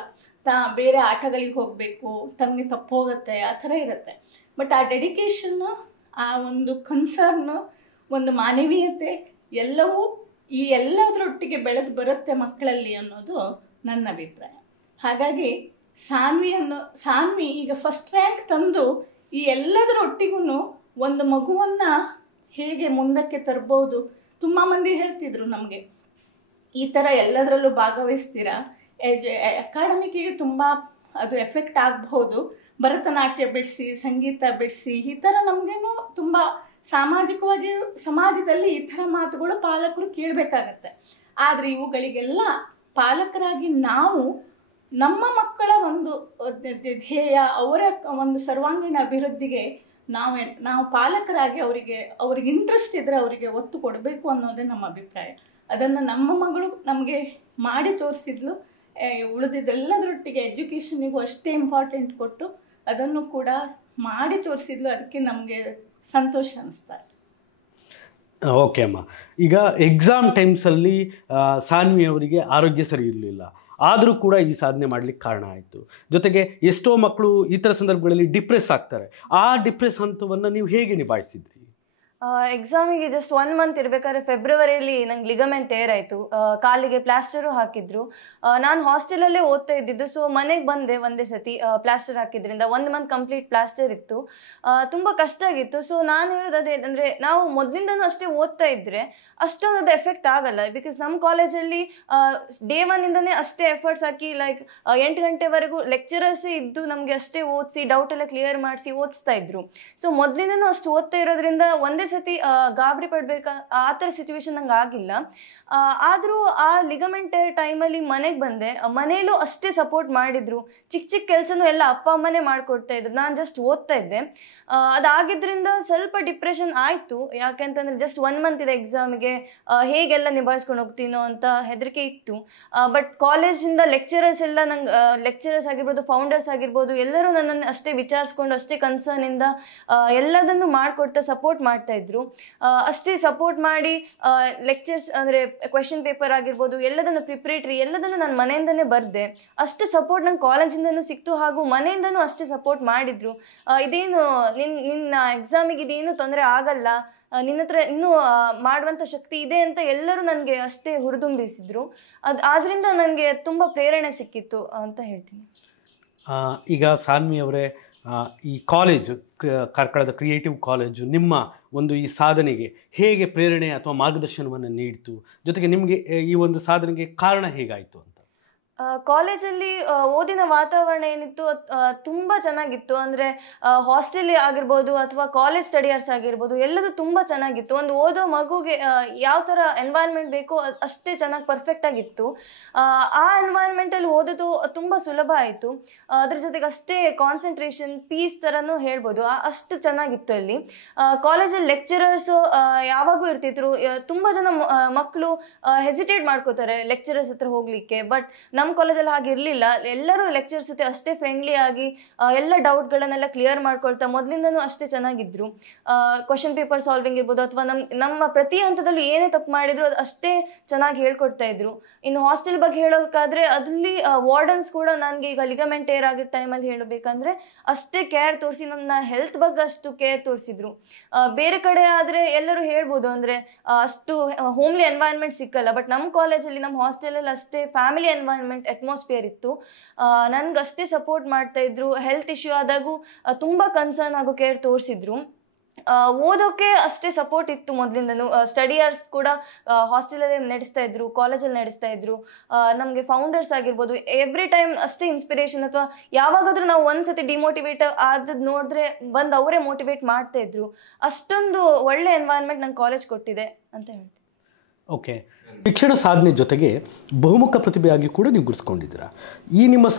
ಬೇರೆ ಆಟಗಳಿಗೆ ಹೋಗಬೇಕು, ತಮಗೆ ತಪ್ಪು ಹೋಗುತ್ತೆ, ಆ ಥರ ಇರುತ್ತೆ. ಬಟ್ ಆ ಡೆಡಿಕೇಶನ್ನು, ಆ ಒಂದು ಕನ್ಸರ್ನು, ಒಂದು ಮಾನವೀಯತೆ ಎಲ್ಲವೂ ಈ ಎಲ್ಲದರೊಟ್ಟಿಗೆ ಬೆಳೆದು ಬರುತ್ತೆ ಮಕ್ಕಳಲ್ಲಿ ಅನ್ನೋದು ನನ್ನ ಅಭಿಪ್ರಾಯ. ಹಾಗಾಗಿ ಸಾನ್ವಿ ಈಗ ಫಸ್ಟ್ ರ್ಯಾಂಕ್ ತಂದು ಈ ಎಲ್ಲದರೊಟ್ಟಿಗೂ ಒಂದು ಮಗುವನ್ನು ಹೇಗೆ ಮುಂದಕ್ಕೆ ತರ್ಬೋದು. ತುಂಬ ಮಂದಿ ಹೇಳ್ತಿದ್ರು ನಮಗೆ, ಈ ಥರ ಎಲ್ಲದರಲ್ಲೂ ಭಾಗವಹಿಸ್ತೀರಾ, ಅಕಾಡೆಮಿಕ್ಕಿಗೆ ತುಂಬ ಅದು ಎಫೆಕ್ಟ್ ಆಗಬಹುದು, ಭರತನಾಟ್ಯ ಬಿಡಿಸಿ, ಸಂಗೀತ ಬಿಡಿಸಿ, ಈ ಥರ ನಮಗೇನು ತುಂಬ ಸಾಮಾಜಿಕವಾಗಿ ಸಮಾಜದಲ್ಲಿ ಈ ಥರ ಮಾತುಗಳು ಪಾಲಕರು ಕೇಳಬೇಕಾಗತ್ತೆ. ಆದರೆ ಇವುಗಳಿಗೆಲ್ಲ ಪಾಲಕರಾಗಿ ನಾವು ನಮ್ಮ ಮಕ್ಕಳ ಒಂದು ಧ್ಯೇಯ, ಅವರ ಒಂದು ಸರ್ವಾಂಗೀಣ ಅಭಿವೃದ್ಧಿಗೆ ನಾವು ಪಾಲಕರಾಗಿ ಅವ್ರಿಗೆ ಇಂಟ್ರೆಸ್ಟ್ ಇದ್ದರೆ ಅವರಿಗೆ ಒತ್ತು ಕೊಡಬೇಕು ಅನ್ನೋದೇ ನಮ್ಮ ಅಭಿಪ್ರಾಯ. ಅದನ್ನು ನಮ್ಮ ಮಗಳು ನಮಗೆ ಮಾಡಿ ತೋರಿಸಿದ್ಲು. ಉಳಿದಿದ್ದೆಲ್ಲದರೊಟ್ಟಿಗೆ ಎಜುಕೇಷನ್ನಿಗೂ ಅಷ್ಟೇ ಇಂಪಾರ್ಟೆಂಟ್ ಕೊಟ್ಟು ಅದನ್ನು ಕೂಡ ಮಾಡಿ ತೋರಿಸಿದ್ಲು. ಅದಕ್ಕೆ ನಮಗೆ ಸಂತೋಷ ಅನ್ನಿಸ್ತಾರೆ. ಓಕೆ ಅಮ್ಮ, ಈಗ ಎಕ್ಸಾಮ್ ಟೈಮ್ಸಲ್ಲಿ ಸಾನ್ವಿ ಅವರಿಗೆ ಆರೋಗ್ಯ ಸರಿ ಇರಲಿಲ್ಲ, ಆದರೂ ಕೂಡ ಈ ಸಾಧನೆ ಮಾಡಲಿಕ್ಕೆ ಕಾರಣ ಆಯಿತು. ಜೊತೆಗೆ ಎಷ್ಟೋ ಮಕ್ಕಳು ಈ ಥರ ಸಂದರ್ಭಗಳಲ್ಲಿ ಡಿಪ್ರೆಸ್ ಆಗ್ತಾರೆ. ಆ ಡಿಪ್ರೆಸ್ ಹಂತವನ್ನು ನೀವು ಹೇಗೆ ನಿಭಾಯಿಸಿದ್ರಿ? ಎಕ್ಸಾಮಿಗೆ ಜಸ್ಟ್ 1 ಮಂತ್ ಇರಬೇಕಾದ್ರೆ ಫೆಬ್ರವರಿಯಲ್ಲಿ ನಂಗೆ ಲಿಗಮೆಂಟ್ ಟೇರ್ ಆಯಿತು. ಕಾಲಿಗೆ ಪ್ಲಾಸ್ಟರು ಹಾಕಿದ್ರು. ನಾನು ಹಾಸ್ಟೆಲಲ್ಲೇ ಓದ್ತಾ ಇದ್ದಿದ್ದು. ಸೊ ಮನೆಗೆ ಬಂದೆ ಒಂದೇ ಸತಿ ಪ್ಲಾಸ್ಟರ್ ಹಾಕಿದ್ರಿಂದ 1 ಮಂತ್ ಕಂಪ್ಲೀಟ್ ಪ್ಲಾಸ್ಟರ್ ಇತ್ತು. ತುಂಬ ಕಷ್ಟ ಆಗಿತ್ತು. ಸೊ ನಾನು ಹೇಳೋದು ಅದೇ, ಅಂದರೆ ನಾವು ಮೊದಲಿಂದನೂ ಅಷ್ಟೇ ಓದ್ತಾ ಇದ್ದರೆ ಅಷ್ಟೊಂದು ಅದು ಎಫೆಕ್ಟ್ ಆಗಲ್ಲ. ಬಿಕಾಸ್ ನಮ್ಮ ಕಾಲೇಜಲ್ಲಿ ಡೇ 1ಇಂದನೇ ಅಷ್ಟೇ ಎಫರ್ಟ್ಸ್ ಹಾಕಿ ಲೈಕ್ 8 ಗಂಟೆವರೆಗೂ ಲೆಕ್ಚರರ್ಸೇ ಇದ್ದು ನಮಗೆ ಅಷ್ಟೇ ಓದಿಸಿ ಡೌಟ್ ಎಲ್ಲ ಕ್ಲಿಯರ್ ಮಾಡಿಸಿ ಓದಿಸ್ತಾ ಇದ್ರು. ಸೊ ಮೊದಲಿಂದನೂ ಅಷ್ಟು ಓದ್ತಾ ಇರೋದ್ರಿಂದ ಒಂದೇ ಸತಿ ಗಾಬರಿ ಪಡ್ಬೇಕಾ ಆ ಥರ ಸಿಚುವೇಶನ್ ನಂಗೆ ಆಗಿಲ್ಲ. ಆದರೂ ಆ ಲಿಗಮೆಂಟ್ ಟೈಮಲ್ಲಿ ಮನೆಗೆ ಬಂದೆ. ಮನೇಲೂ ಅಷ್ಟೇ ಸಪೋರ್ಟ್ ಮಾಡಿದ್ರು. ಚಿಕ್ಕ ಚಿಕ್ಕ ಕೆಲಸನೂ ಎಲ್ಲ ಅಪ್ಪ ಅಮ್ಮನೇ ಮಾಡಿಕೊಡ್ತಾ ಇದ್ರು. ನಾನು ಜಸ್ಟ್ ಓದ್ತಾ ಇದ್ದೆ. ಅದಾಗಿದ್ದರಿಂದ ಸ್ವಲ್ಪ ಡಿಪ್ರೆಷನ್ ಆಯಿತು. ಯಾಕೆಂತಂದರೆ ಜಸ್ಟ್ 1 ಮಂತ್ ಇದೆ ಎಕ್ಸಾಮಿಗೆ, ಹೇಗೆಲ್ಲ ನಿಭಾಯಿಸ್ಕೊಂಡು ಹೋಗ್ತೀನೋ ಅಂತ ಹೆದರಿಕೆ ಇತ್ತು. ಬಟ್ ಕಾಲೇಜಿಂದ ಲೆಕ್ಚರರ್ಸ್ ಎಲ್ಲ ನಂಗೆ ಲೆಕ್ಚರರ್ಸ್ ಆಗಿರ್ಬೋದು, ಫೌಂಡರ್ಸ್ ಆಗಿರ್ಬೋದು, ಎಲ್ಲರೂ ನನ್ನನ್ನು ಅಷ್ಟೇ ವಿಚಾರಿಸ್ಕೊಂಡು ಅಷ್ಟೇ ಕನ್ಸರ್ನಿಂದ ಎಲ್ಲದನ್ನು ಮಾಡಿಕೊಡ್ತಾ ಸಪೋರ್ಟ್ ಮಾಡ್ತಾ ಇದ್ರು. ಅಷ್ಟೇ ಸಪೋರ್ಟ್ ಮಾಡಿ ಲೆಕ್ಚರ್ಸ್ ಅಂದರೆ ಕ್ವೆಶನ್ ಪೇಪರ್ ಆಗಿರ್ಬೋದು ಎಲ್ಲದನ್ನು ಪ್ರಿಪ್ರೇಟ್ರಿ ಎಲ್ಲದನ್ನು ನಾನು ಮನೆಯಿಂದನೇ ಬರೆದೆ. ಅಷ್ಟು ಸಪೋರ್ಟ್ ನಂಗೆ ಕಾಲೇಜಿಂದನೂ ಸಿಕ್ತು, ಹಾಗೂ ಮನೆಯಿಂದನೂ ಅಷ್ಟೇ ಸಪೋರ್ಟ್ ಮಾಡಿದ್ರು. ಇದೇನು ನಿನ್ನ ಎಕ್ಸಾಮಿಗೆ ಇದೇನು ತೊಂದರೆ ಆಗಲ್ಲ, ನಿನ್ನ ಹತ್ರ ಇನ್ನೂ ಮಾಡುವಂಥ ಶಕ್ತಿ ಇದೆ ಅಂತ ಎಲ್ಲರೂ ನನಗೆ ಅಷ್ಟೇ ಹುರಿದುಂಬಿಸಿದ್ರು. ಆದ್ದರಿಂದ ನನಗೆ ತುಂಬ ಪ್ರೇರಣೆ ಸಿಕ್ಕಿತ್ತು ಅಂತ ಹೇಳ್ತೀನಿ. ಈಗ ಸಾನ್ವಿ ಅವರೇ, ಈ ಕಾಲೇಜು ಕಾರ್ಕಳದ ಕ್ರಿಯೇಟಿವ್ ಕಾಲೇಜು ನಿಮ್ಮ ಒಂದು ಈ ಸಾಧನೆಗೆ ಹೇಗೆ ಪ್ರೇರಣೆ ಅಥವಾ ಮಾರ್ಗದರ್ಶನವನ್ನು ನೀಡಿತು? ಜೊತೆಗೆ ನಿಮಗೆ ಈ ಒಂದು ಸಾಧನೆಗೆ ಕಾರಣ ಹೇಗಾಯಿತು ಅಂತ? ಕಾಲೇಜಲ್ಲಿ ಓದಿನ ವಾತಾವರಣ ಏನಿತ್ತು ತುಂಬ ಚೆನ್ನಾಗಿತ್ತು. ಅಂದರೆ ಹಾಸ್ಟೆಲ್ ಆಗಿರ್ಬೋದು ಅಥವಾ ಕಾಲೇಜ್ ಸ್ಟಡಿಯರ್ಸ್ ಆಗಿರ್ಬೋದು ಎಲ್ಲದೂ ತುಂಬ ಚೆನ್ನಾಗಿತ್ತು. ಒಂದು ಓದೋ ಮಗುಗೆ ಯಾವ ಥರ ಎನ್ವೈರ್ಮೆಂಟ್ ಬೇಕೋ ಅಷ್ಟೇ ಚೆನ್ನಾಗಿ ಪರ್ಫೆಕ್ಟಾಗಿತ್ತು. ಆ ಎನ್ವೈರ್ಮೆಂಟಲ್ಲಿ ಓದೋದು ತುಂಬ ಸುಲಭ ಆಯಿತು. ಅದ್ರ ಜೊತೆಗೆ ಅಷ್ಟೇ ಕಾನ್ಸಂಟ್ರೇಷನ್ ಪೀಸ್ ಥರನೂ ಹೇಳ್ಬೋದು, ಅಷ್ಟು ಚೆನ್ನಾಗಿತ್ತು ಅಲ್ಲಿ. ಕಾಲೇಜಲ್ಲಿ ಲೆಕ್ಚರರ್ಸು ಯಾವಾಗೂ ಇರ್ತಿದ್ರು. ತುಂಬ ಜನ ಮಕ್ಕಳು ಹೆಸಿಟೇಟ್ ಮಾಡ್ಕೋತಾರೆ ಲೆಕ್ಚರರ್ಸ್ ಹತ್ರ ಹೋಗಲಿಕ್ಕೆ. ಬಟ್ ನಮ್ಮ ಕಾಲೇಜಲ್ಲಿ ಹಾಗೆ ಇರಲಿಲ್ಲ. ಎಲ್ಲರೂ ಲೆಕ್ಚರ್ಸ್ ಜೊತೆ ಅಷ್ಟೇ ಫ್ರೆಂಡ್ಲಿ ಆಗಿ ಎಲ್ಲ ಡೌಟ್ಗಳನ್ನೆಲ್ಲ ಕ್ಲಿಯರ್ ಮಾಡ್ಕೊಳ್ತಾ ಮೊದಲಿಂದನೂ ಅಷ್ಟೇ ಚೆನ್ನಾಗಿದ್ರು. ಕ್ವಶನ್ ಪೇಪರ್ ಸಾಲ್ವಿಂಗ್ ಇರ್ಬೋದು ಅಥವಾ ನಮ್ಮ ಪ್ರತಿ ಹಂತದಲ್ಲೂ ಏನೇ ತಪ್ಪು ಮಾಡಿದ್ರು ಅದು ಅಷ್ಟೇ ಚೆನ್ನಾಗಿ ಹೇಳ್ಕೊಡ್ತಾ ಇದ್ರು. ಇನ್ನು ಹಾಸ್ಟೆಲ್ ಬಗ್ಗೆ ಹೇಳೋಕ್ಕಾದ್ರೆ ಅದರಲ್ಲಿ ವಾರ್ಡನ್ಸ್ ಕೂಡ ನನಗೆ ಈಗ ಲಿಗಮೆಂಟ್ ಟೇರ್ ಆಗಿದ್ದ ಟೈಮಲ್ಲಿ ಹೇಳಬೇಕಂದ್ರೆ ಅಷ್ಟೇ ಕೇರ್ ತೋರಿಸಿ ನನ್ನ ಹೆಲ್ತ್ ಬಗ್ಗೆ ಅಷ್ಟು ಕೇರ್ ತೋರಿಸಿದ್ರು. ಬೇರೆ ಕಡೆ ಆದರೆ ಎಲ್ಲರೂ ಹೇಳ್ಬೋದು ಅಂದರೆ ಅಷ್ಟು ಹೋಮ್ಲಿ ಎನ್ವೈರ್ಮೆಂಟ್ ಸಿಕ್ಕಲ್ಲ. ಬಟ್ ನಮ್ಮ ಕಾಲೇಜಲ್ಲಿ ನಮ್ಮ ಹಾಸ್ಟೆಲಲ್ಲಿ ಅಷ್ಟೇ ಫ್ಯಾಮಿಲಿ ಎನ್ವೈರ್ಮೆಂಟ್ ಅಟ್ಮಾಸ್ಫಿಯರ್ ಇತ್ತು. ನನಗಷ್ಟೇ ಸಪೋರ್ಟ್ ಮಾಡ್ತಾ ಇದ್ರು. ಹೆಲ್ತ್ ಇಶ್ಯೂ ಆದಾಗೂ ತುಂಬ ಕನ್ಸರ್ನ್ ಹಾಗೂ ಕೇರ್ ತೋರಿಸಿದ್ರು. ಓದೋಕ್ಕೆ ಅಷ್ಟೇ ಸಪೋರ್ಟ್ ಇತ್ತು ಮೊದಲಿಂದನೂ. ಸ್ಟಡಿಯರ್ಸ್ ಕೂಡ ಹಾಸ್ಟೆಲಲ್ಲಿ ನಡೆಸ್ತಾ ಇದ್ರು, ಕಾಲೇಜಲ್ಲಿ ನಡೆಸ್ತಾ ಇದ್ರು. ನಮಗೆ ಫೌಂಡರ್ಸ್ ಆಗಿರ್ಬೋದು ಎವ್ರಿ ಟೈಮ್ ಅಷ್ಟೇ ಇನ್ಸ್ಪಿರೇಷನ್. ಅಥವಾ ಯಾವಾಗಾದ್ರೂ ನಾವು ಒಂದ್ಸತಿ ಡಿಮೋಟಿವೇಟ್ ಆದದ್ದು ನೋಡಿದ್ರೆ ಬಂದು ಅವರೇ ಮೋಟಿವೇಟ್ ಮಾಡ್ತಾ ಇದ್ರು. ಅಷ್ಟೊಂದು ಒಳ್ಳೆ ಎನ್ವೈರ್ಮೆಂಟ್ ನಂಗೆ ಕಾಲೇಜ್ ಕೊಟ್ಟಿದೆ ಅಂತ ಹೇಳ್ತೀನಿ. ಓಕೆ, ಶಿಕ್ಷಣ ಸಾಧನೆ ಜೊತೆಗೆ ಬಹುಮುಖ ಪ್ರತಿಭೆಯಾಗಿ ಕೂಡ ನೀವು ಗುರುತಿಸ್ಕೊಂಡಿದ್ದೀರಾ. ಈ ನಿಮ್ಮ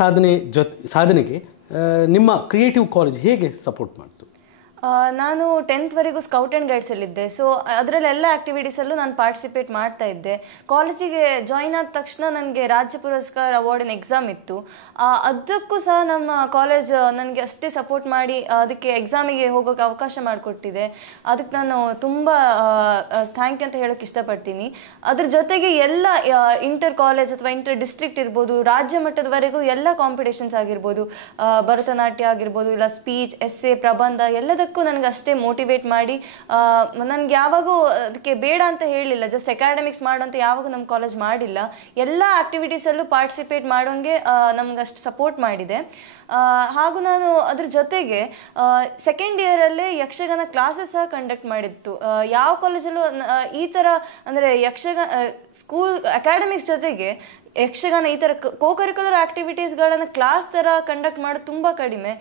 ಸಾಧನೆಗೆ ನಿಮ್ಮ ಕ್ರಿಯೇಟಿವ್ ಕಾಲೇಜ್ ಹೇಗೆ ಸಪೋರ್ಟ್ ಮಾಡ್ತು? ನಾನು 10th ಸ್ಕೌಟ್ ಆ್ಯಂಡ್ ಗೈಡ್ಸಲ್ಲಿದ್ದೆ. ಸೊ ಅದರಲ್ಲೆಲ್ಲ ಆ್ಯಕ್ಟಿವಿಟೀಸಲ್ಲೂ ನಾನು ಪಾರ್ಟಿಸಿಪೇಟ್ ಮಾಡ್ತಾ ಇದ್ದೆ. ಕಾಲೇಜಿಗೆ ಜಾಯ್ನ್ ಆದ ತಕ್ಷಣ ನನಗೆ ರಾಜ್ಯ ಪುರಸ್ಕಾರ ಅವಾರ್ಡಿನ ಎಕ್ಸಾಮ್ ಇತ್ತು. ಅದಕ್ಕೂ ಸಹ ನಮ್ಮ ಕಾಲೇಜ್ ನನಗೆ ಅಷ್ಟೇ ಸಪೋರ್ಟ್ ಮಾಡಿ ಅದಕ್ಕೆ ಎಕ್ಸಾಮಿಗೆ ಹೋಗೋಕ್ಕೆ ಅವಕಾಶ ಮಾಡಿಕೊಟ್ಟಿದೆ. ಅದಕ್ಕೆ ನಾನು ತುಂಬ ಥ್ಯಾಂಕ್ ಯು ಅಂತ ಹೇಳೋಕ್ಕೆ ಇಷ್ಟಪಡ್ತೀನಿ. ಅದ್ರ ಜೊತೆಗೆ ಎಲ್ಲ ಇಂಟರ್ ಕಾಲೇಜ್ ಅಥವಾ ಇಂಟರ್ ಡಿಸ್ಟ್ರಿಕ್ಟ್ ಇರ್ಬೋದು, ರಾಜ್ಯ ಮಟ್ಟದವರೆಗೂ ಎಲ್ಲ ಕಾಂಪಿಟೇಷನ್ಸ್ ಆಗಿರ್ಬೋದು, ಭರತನಾಟ್ಯ ಆಗಿರ್ಬೋದು, ಇಲ್ಲ ಸ್ಪೀಚ್, ಎಸ್ಸೆ, ಪ್ರಬಂಧ ಎಲ್ಲದಕ್ಕೂ ನನಗೆ ಅಷ್ಟೇ ಮೋಟಿವೇಟ್ ಮಾಡಿ ನನಗೆ ಯಾವಾಗೂ ಅದಕ್ಕೆ ಬೇಡ ಅಂತ ಹೇಳಿಲ್ಲ. ಜಸ್ಟ್ ಅಕಾಡೆಮಿಕ್ಸ್ ಮಾಡೋಂತ ಯಾವಾಗೂ ನಮ್ಮ ಕಾಲೇಜ್ ಮಾಡಿಲ್ಲ. ಎಲ್ಲ ಆ್ಯಕ್ಟಿವಿಟೀಸಲ್ಲೂ ಪಾರ್ಟಿಸಿಪೇಟ್ ಮಾಡೋಂಗೆ ನಮ್ಗೆ ಅಷ್ಟು ಸಪೋರ್ಟ್ ಮಾಡಿದೆ. ಹಾಗೂ ನಾನು ಅದ್ರ ಜೊತೆಗೆ ಸೆಕೆಂಡ್ ಇಯರಲ್ಲೇ ಯಕ್ಷಗಾನ ಕ್ಲಾಸಸ್ ಸಹ ಕಂಡಕ್ಟ್ ಮಾಡಿತ್ತು. ಯಾವ ಕಾಲೇಜಲ್ಲೂ ಈ ಥರ ಅಂದರೆ ಸ್ಕೂಲ್ ಅಕಾಡೆಮಿಕ್ಸ್ ಜೊತೆಗೆ ಯಕ್ಷಗಾನ ಈ ಥರ ಕರಿಕ್ಯುಲರ್ ಆ್ಯಕ್ಟಿವಿಟೀಸ್ಗಳನ್ನು ಕ್ಲಾಸ್ ಥರ ಕಂಡಕ್ಟ್ ಮಾಡೋದು ತುಂಬ ಕಡಿಮೆ.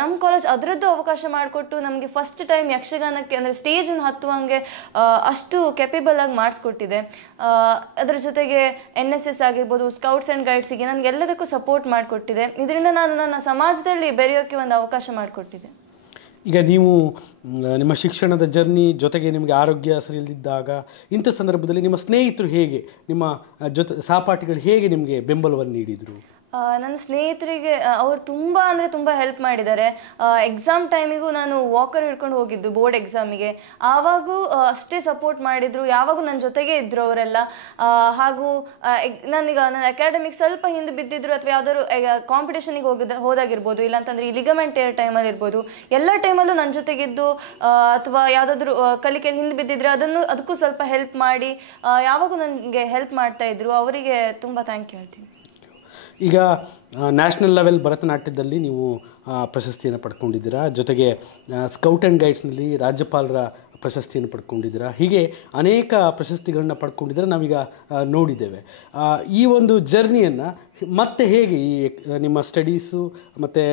ನಮ್ಮ ಕಾಲೇಜ್ ಅದರದ್ದು ಅವಕಾಶ ಮಾಡಿಕೊಟ್ಟು ನಮಗೆ ಫಸ್ಟ್ ಟೈಮ್ ಯಕ್ಷಗಾನಕ್ಕೆ ಅಂದರೆ ಸ್ಟೇಜನ್ನು ಹತ್ತುವಂಗೆ ಅಷ್ಟು ಕೆಪೇಬಲ್ ಆಗಿ ಮಾಡಿಸ್ಕೊಟ್ಟಿದೆ. ಅದರ ಜೊತೆಗೆ NSS ಆಗಿರ್ಬೋದು, ಸ್ಕೌಟ್ಸ್ ಆ್ಯಂಡ್ ಗೈಡ್ಸಿಗೆ ನನಗೆಲ್ಲದಕ್ಕೂ ಸಪೋರ್ಟ್ ಮಾಡಿಕೊಟ್ಟಿದೆ. ಇದರಿಂದ ನಾನು ನನ್ನ ಸಮಾಜದಲ್ಲಿ ಬೆರೆಯೋಕ್ಕೆ ಒಂದು ಅವಕಾಶ ಮಾಡಿಕೊಟ್ಟಿದೆ. ಈಗ ನೀವು ನಿಮ್ಮ ಶಿಕ್ಷಣದ ಜರ್ನಿ ಜೊತೆಗೆ ನಿಮಗೆ ಆರೋಗ್ಯ ಸರಿಯಿಲ್ಲದಿದ್ದಾಗ ಇಂಥ ಸಂದರ್ಭದಲ್ಲಿ ನಿಮ್ಮ ಸ್ನೇಹಿತರು ಹೇಗೆ, ನಿಮ್ಮ ಜೊತೆ ಸಹಪಾಠಿಗಳು ಹೇಗೆ ನಿಮಗೆ ಬೆಂಬಲವನ್ನು ನೀಡಿದರು? ನನ್ನ ಸ್ನೇಹಿತರಿಗೆ ಅವ್ರು ತುಂಬ ಅಂದರೆ ತುಂಬ ಹೆಲ್ಪ್ ಮಾಡಿದ್ದಾರೆ. ಎಕ್ಸಾಮ್ ಟೈಮಿಗೂ ನಾನು ವಾಕರ್ ಹಿಡ್ಕೊಂಡು ಹೋಗಿದ್ದು ಬೋರ್ಡ್ ಎಕ್ಸಾಮಿಗೆ, ಆವಾಗೂ ಅಷ್ಟೇ ಸಪೋರ್ಟ್ ಮಾಡಿದರು, ಯಾವಾಗೂ ನನ್ನ ಜೊತೆಗೆ ಇದ್ದರು ಅವರೆಲ್ಲ. ಹಾಗೂ ನನ್ನ ಅಕಾಡೆಮಿಕ್ ಸ್ವಲ್ಪ ಹಿಂದೆ ಬಿದ್ದಿದ್ರು ಅಥವಾ ಯಾವ್ದಾದ್ರು ಕಾಂಪಿಟೇಷನಿಗೆ ಹೋದಾಗಿರ್ಬೋದು, ಇಲ್ಲಾಂತಂದರೆ ಈ ಲಿಗಮೆಂಟ್ ಏರ್ ಟೈಮಲ್ಲಿ ಇರ್ಬೋದು, ಎಲ್ಲ ಟೈಮಲ್ಲೂ ನನ್ನ ಜೊತೆಗಿದ್ದು ಅಥವಾ ಯಾವುದಾದ್ರೂ ಕಲಿಕೆಯಲ್ಲಿ ಹಿಂದೆ ಬಿದ್ದಿದ್ರೆ ಅದಕ್ಕೂ ಸ್ವಲ್ಪ ಹೆಲ್ಪ್ ಮಾಡಿ ಯಾವಾಗೂ ನನಗೆ ಹೆಲ್ಪ್ ಮಾಡ್ತಾಯಿದ್ರು. ಅವರಿಗೆ ತುಂಬ ಥ್ಯಾಂಕ್ ಯು ಹೇಳ್ತೀನಿ. ಈಗ ನ್ಯಾಷನಲ್ ಲೆವೆಲ್ ಭರತನಾಟ್ಯದಲ್ಲಿ ನೀವು ಪ್ರಶಸ್ತಿಯನ್ನು ಪಡ್ಕೊಂಡಿದ್ದೀರಾ, ಜೊತೆಗೆ ಸ್ಕೌಟ್ ಆ್ಯಂಡ್ ಗೈಡ್ಸ್ನಲ್ಲಿ ರಾಜ್ಯಪಾಲರ ಪ್ರಶಸ್ತಿಯನ್ನು ಪಡ್ಕೊಂಡಿದ್ದೀರಾ, ಹೀಗೆ ಅನೇಕ ಪ್ರಶಸ್ತಿಗಳನ್ನ ಪಡ್ಕೊಂಡಿದ್ದೀರಾ, ನಾವೀಗ ನೋಡಿದ್ದೇವೆ. ಈ ಒಂದು ಜರ್ನಿಯನ್ನು ಮತ್ತೆ ಹೇಗೆ ಈ ನಿಮ್ಮ ಸ್ಟಡೀಸು ಮತ್ತು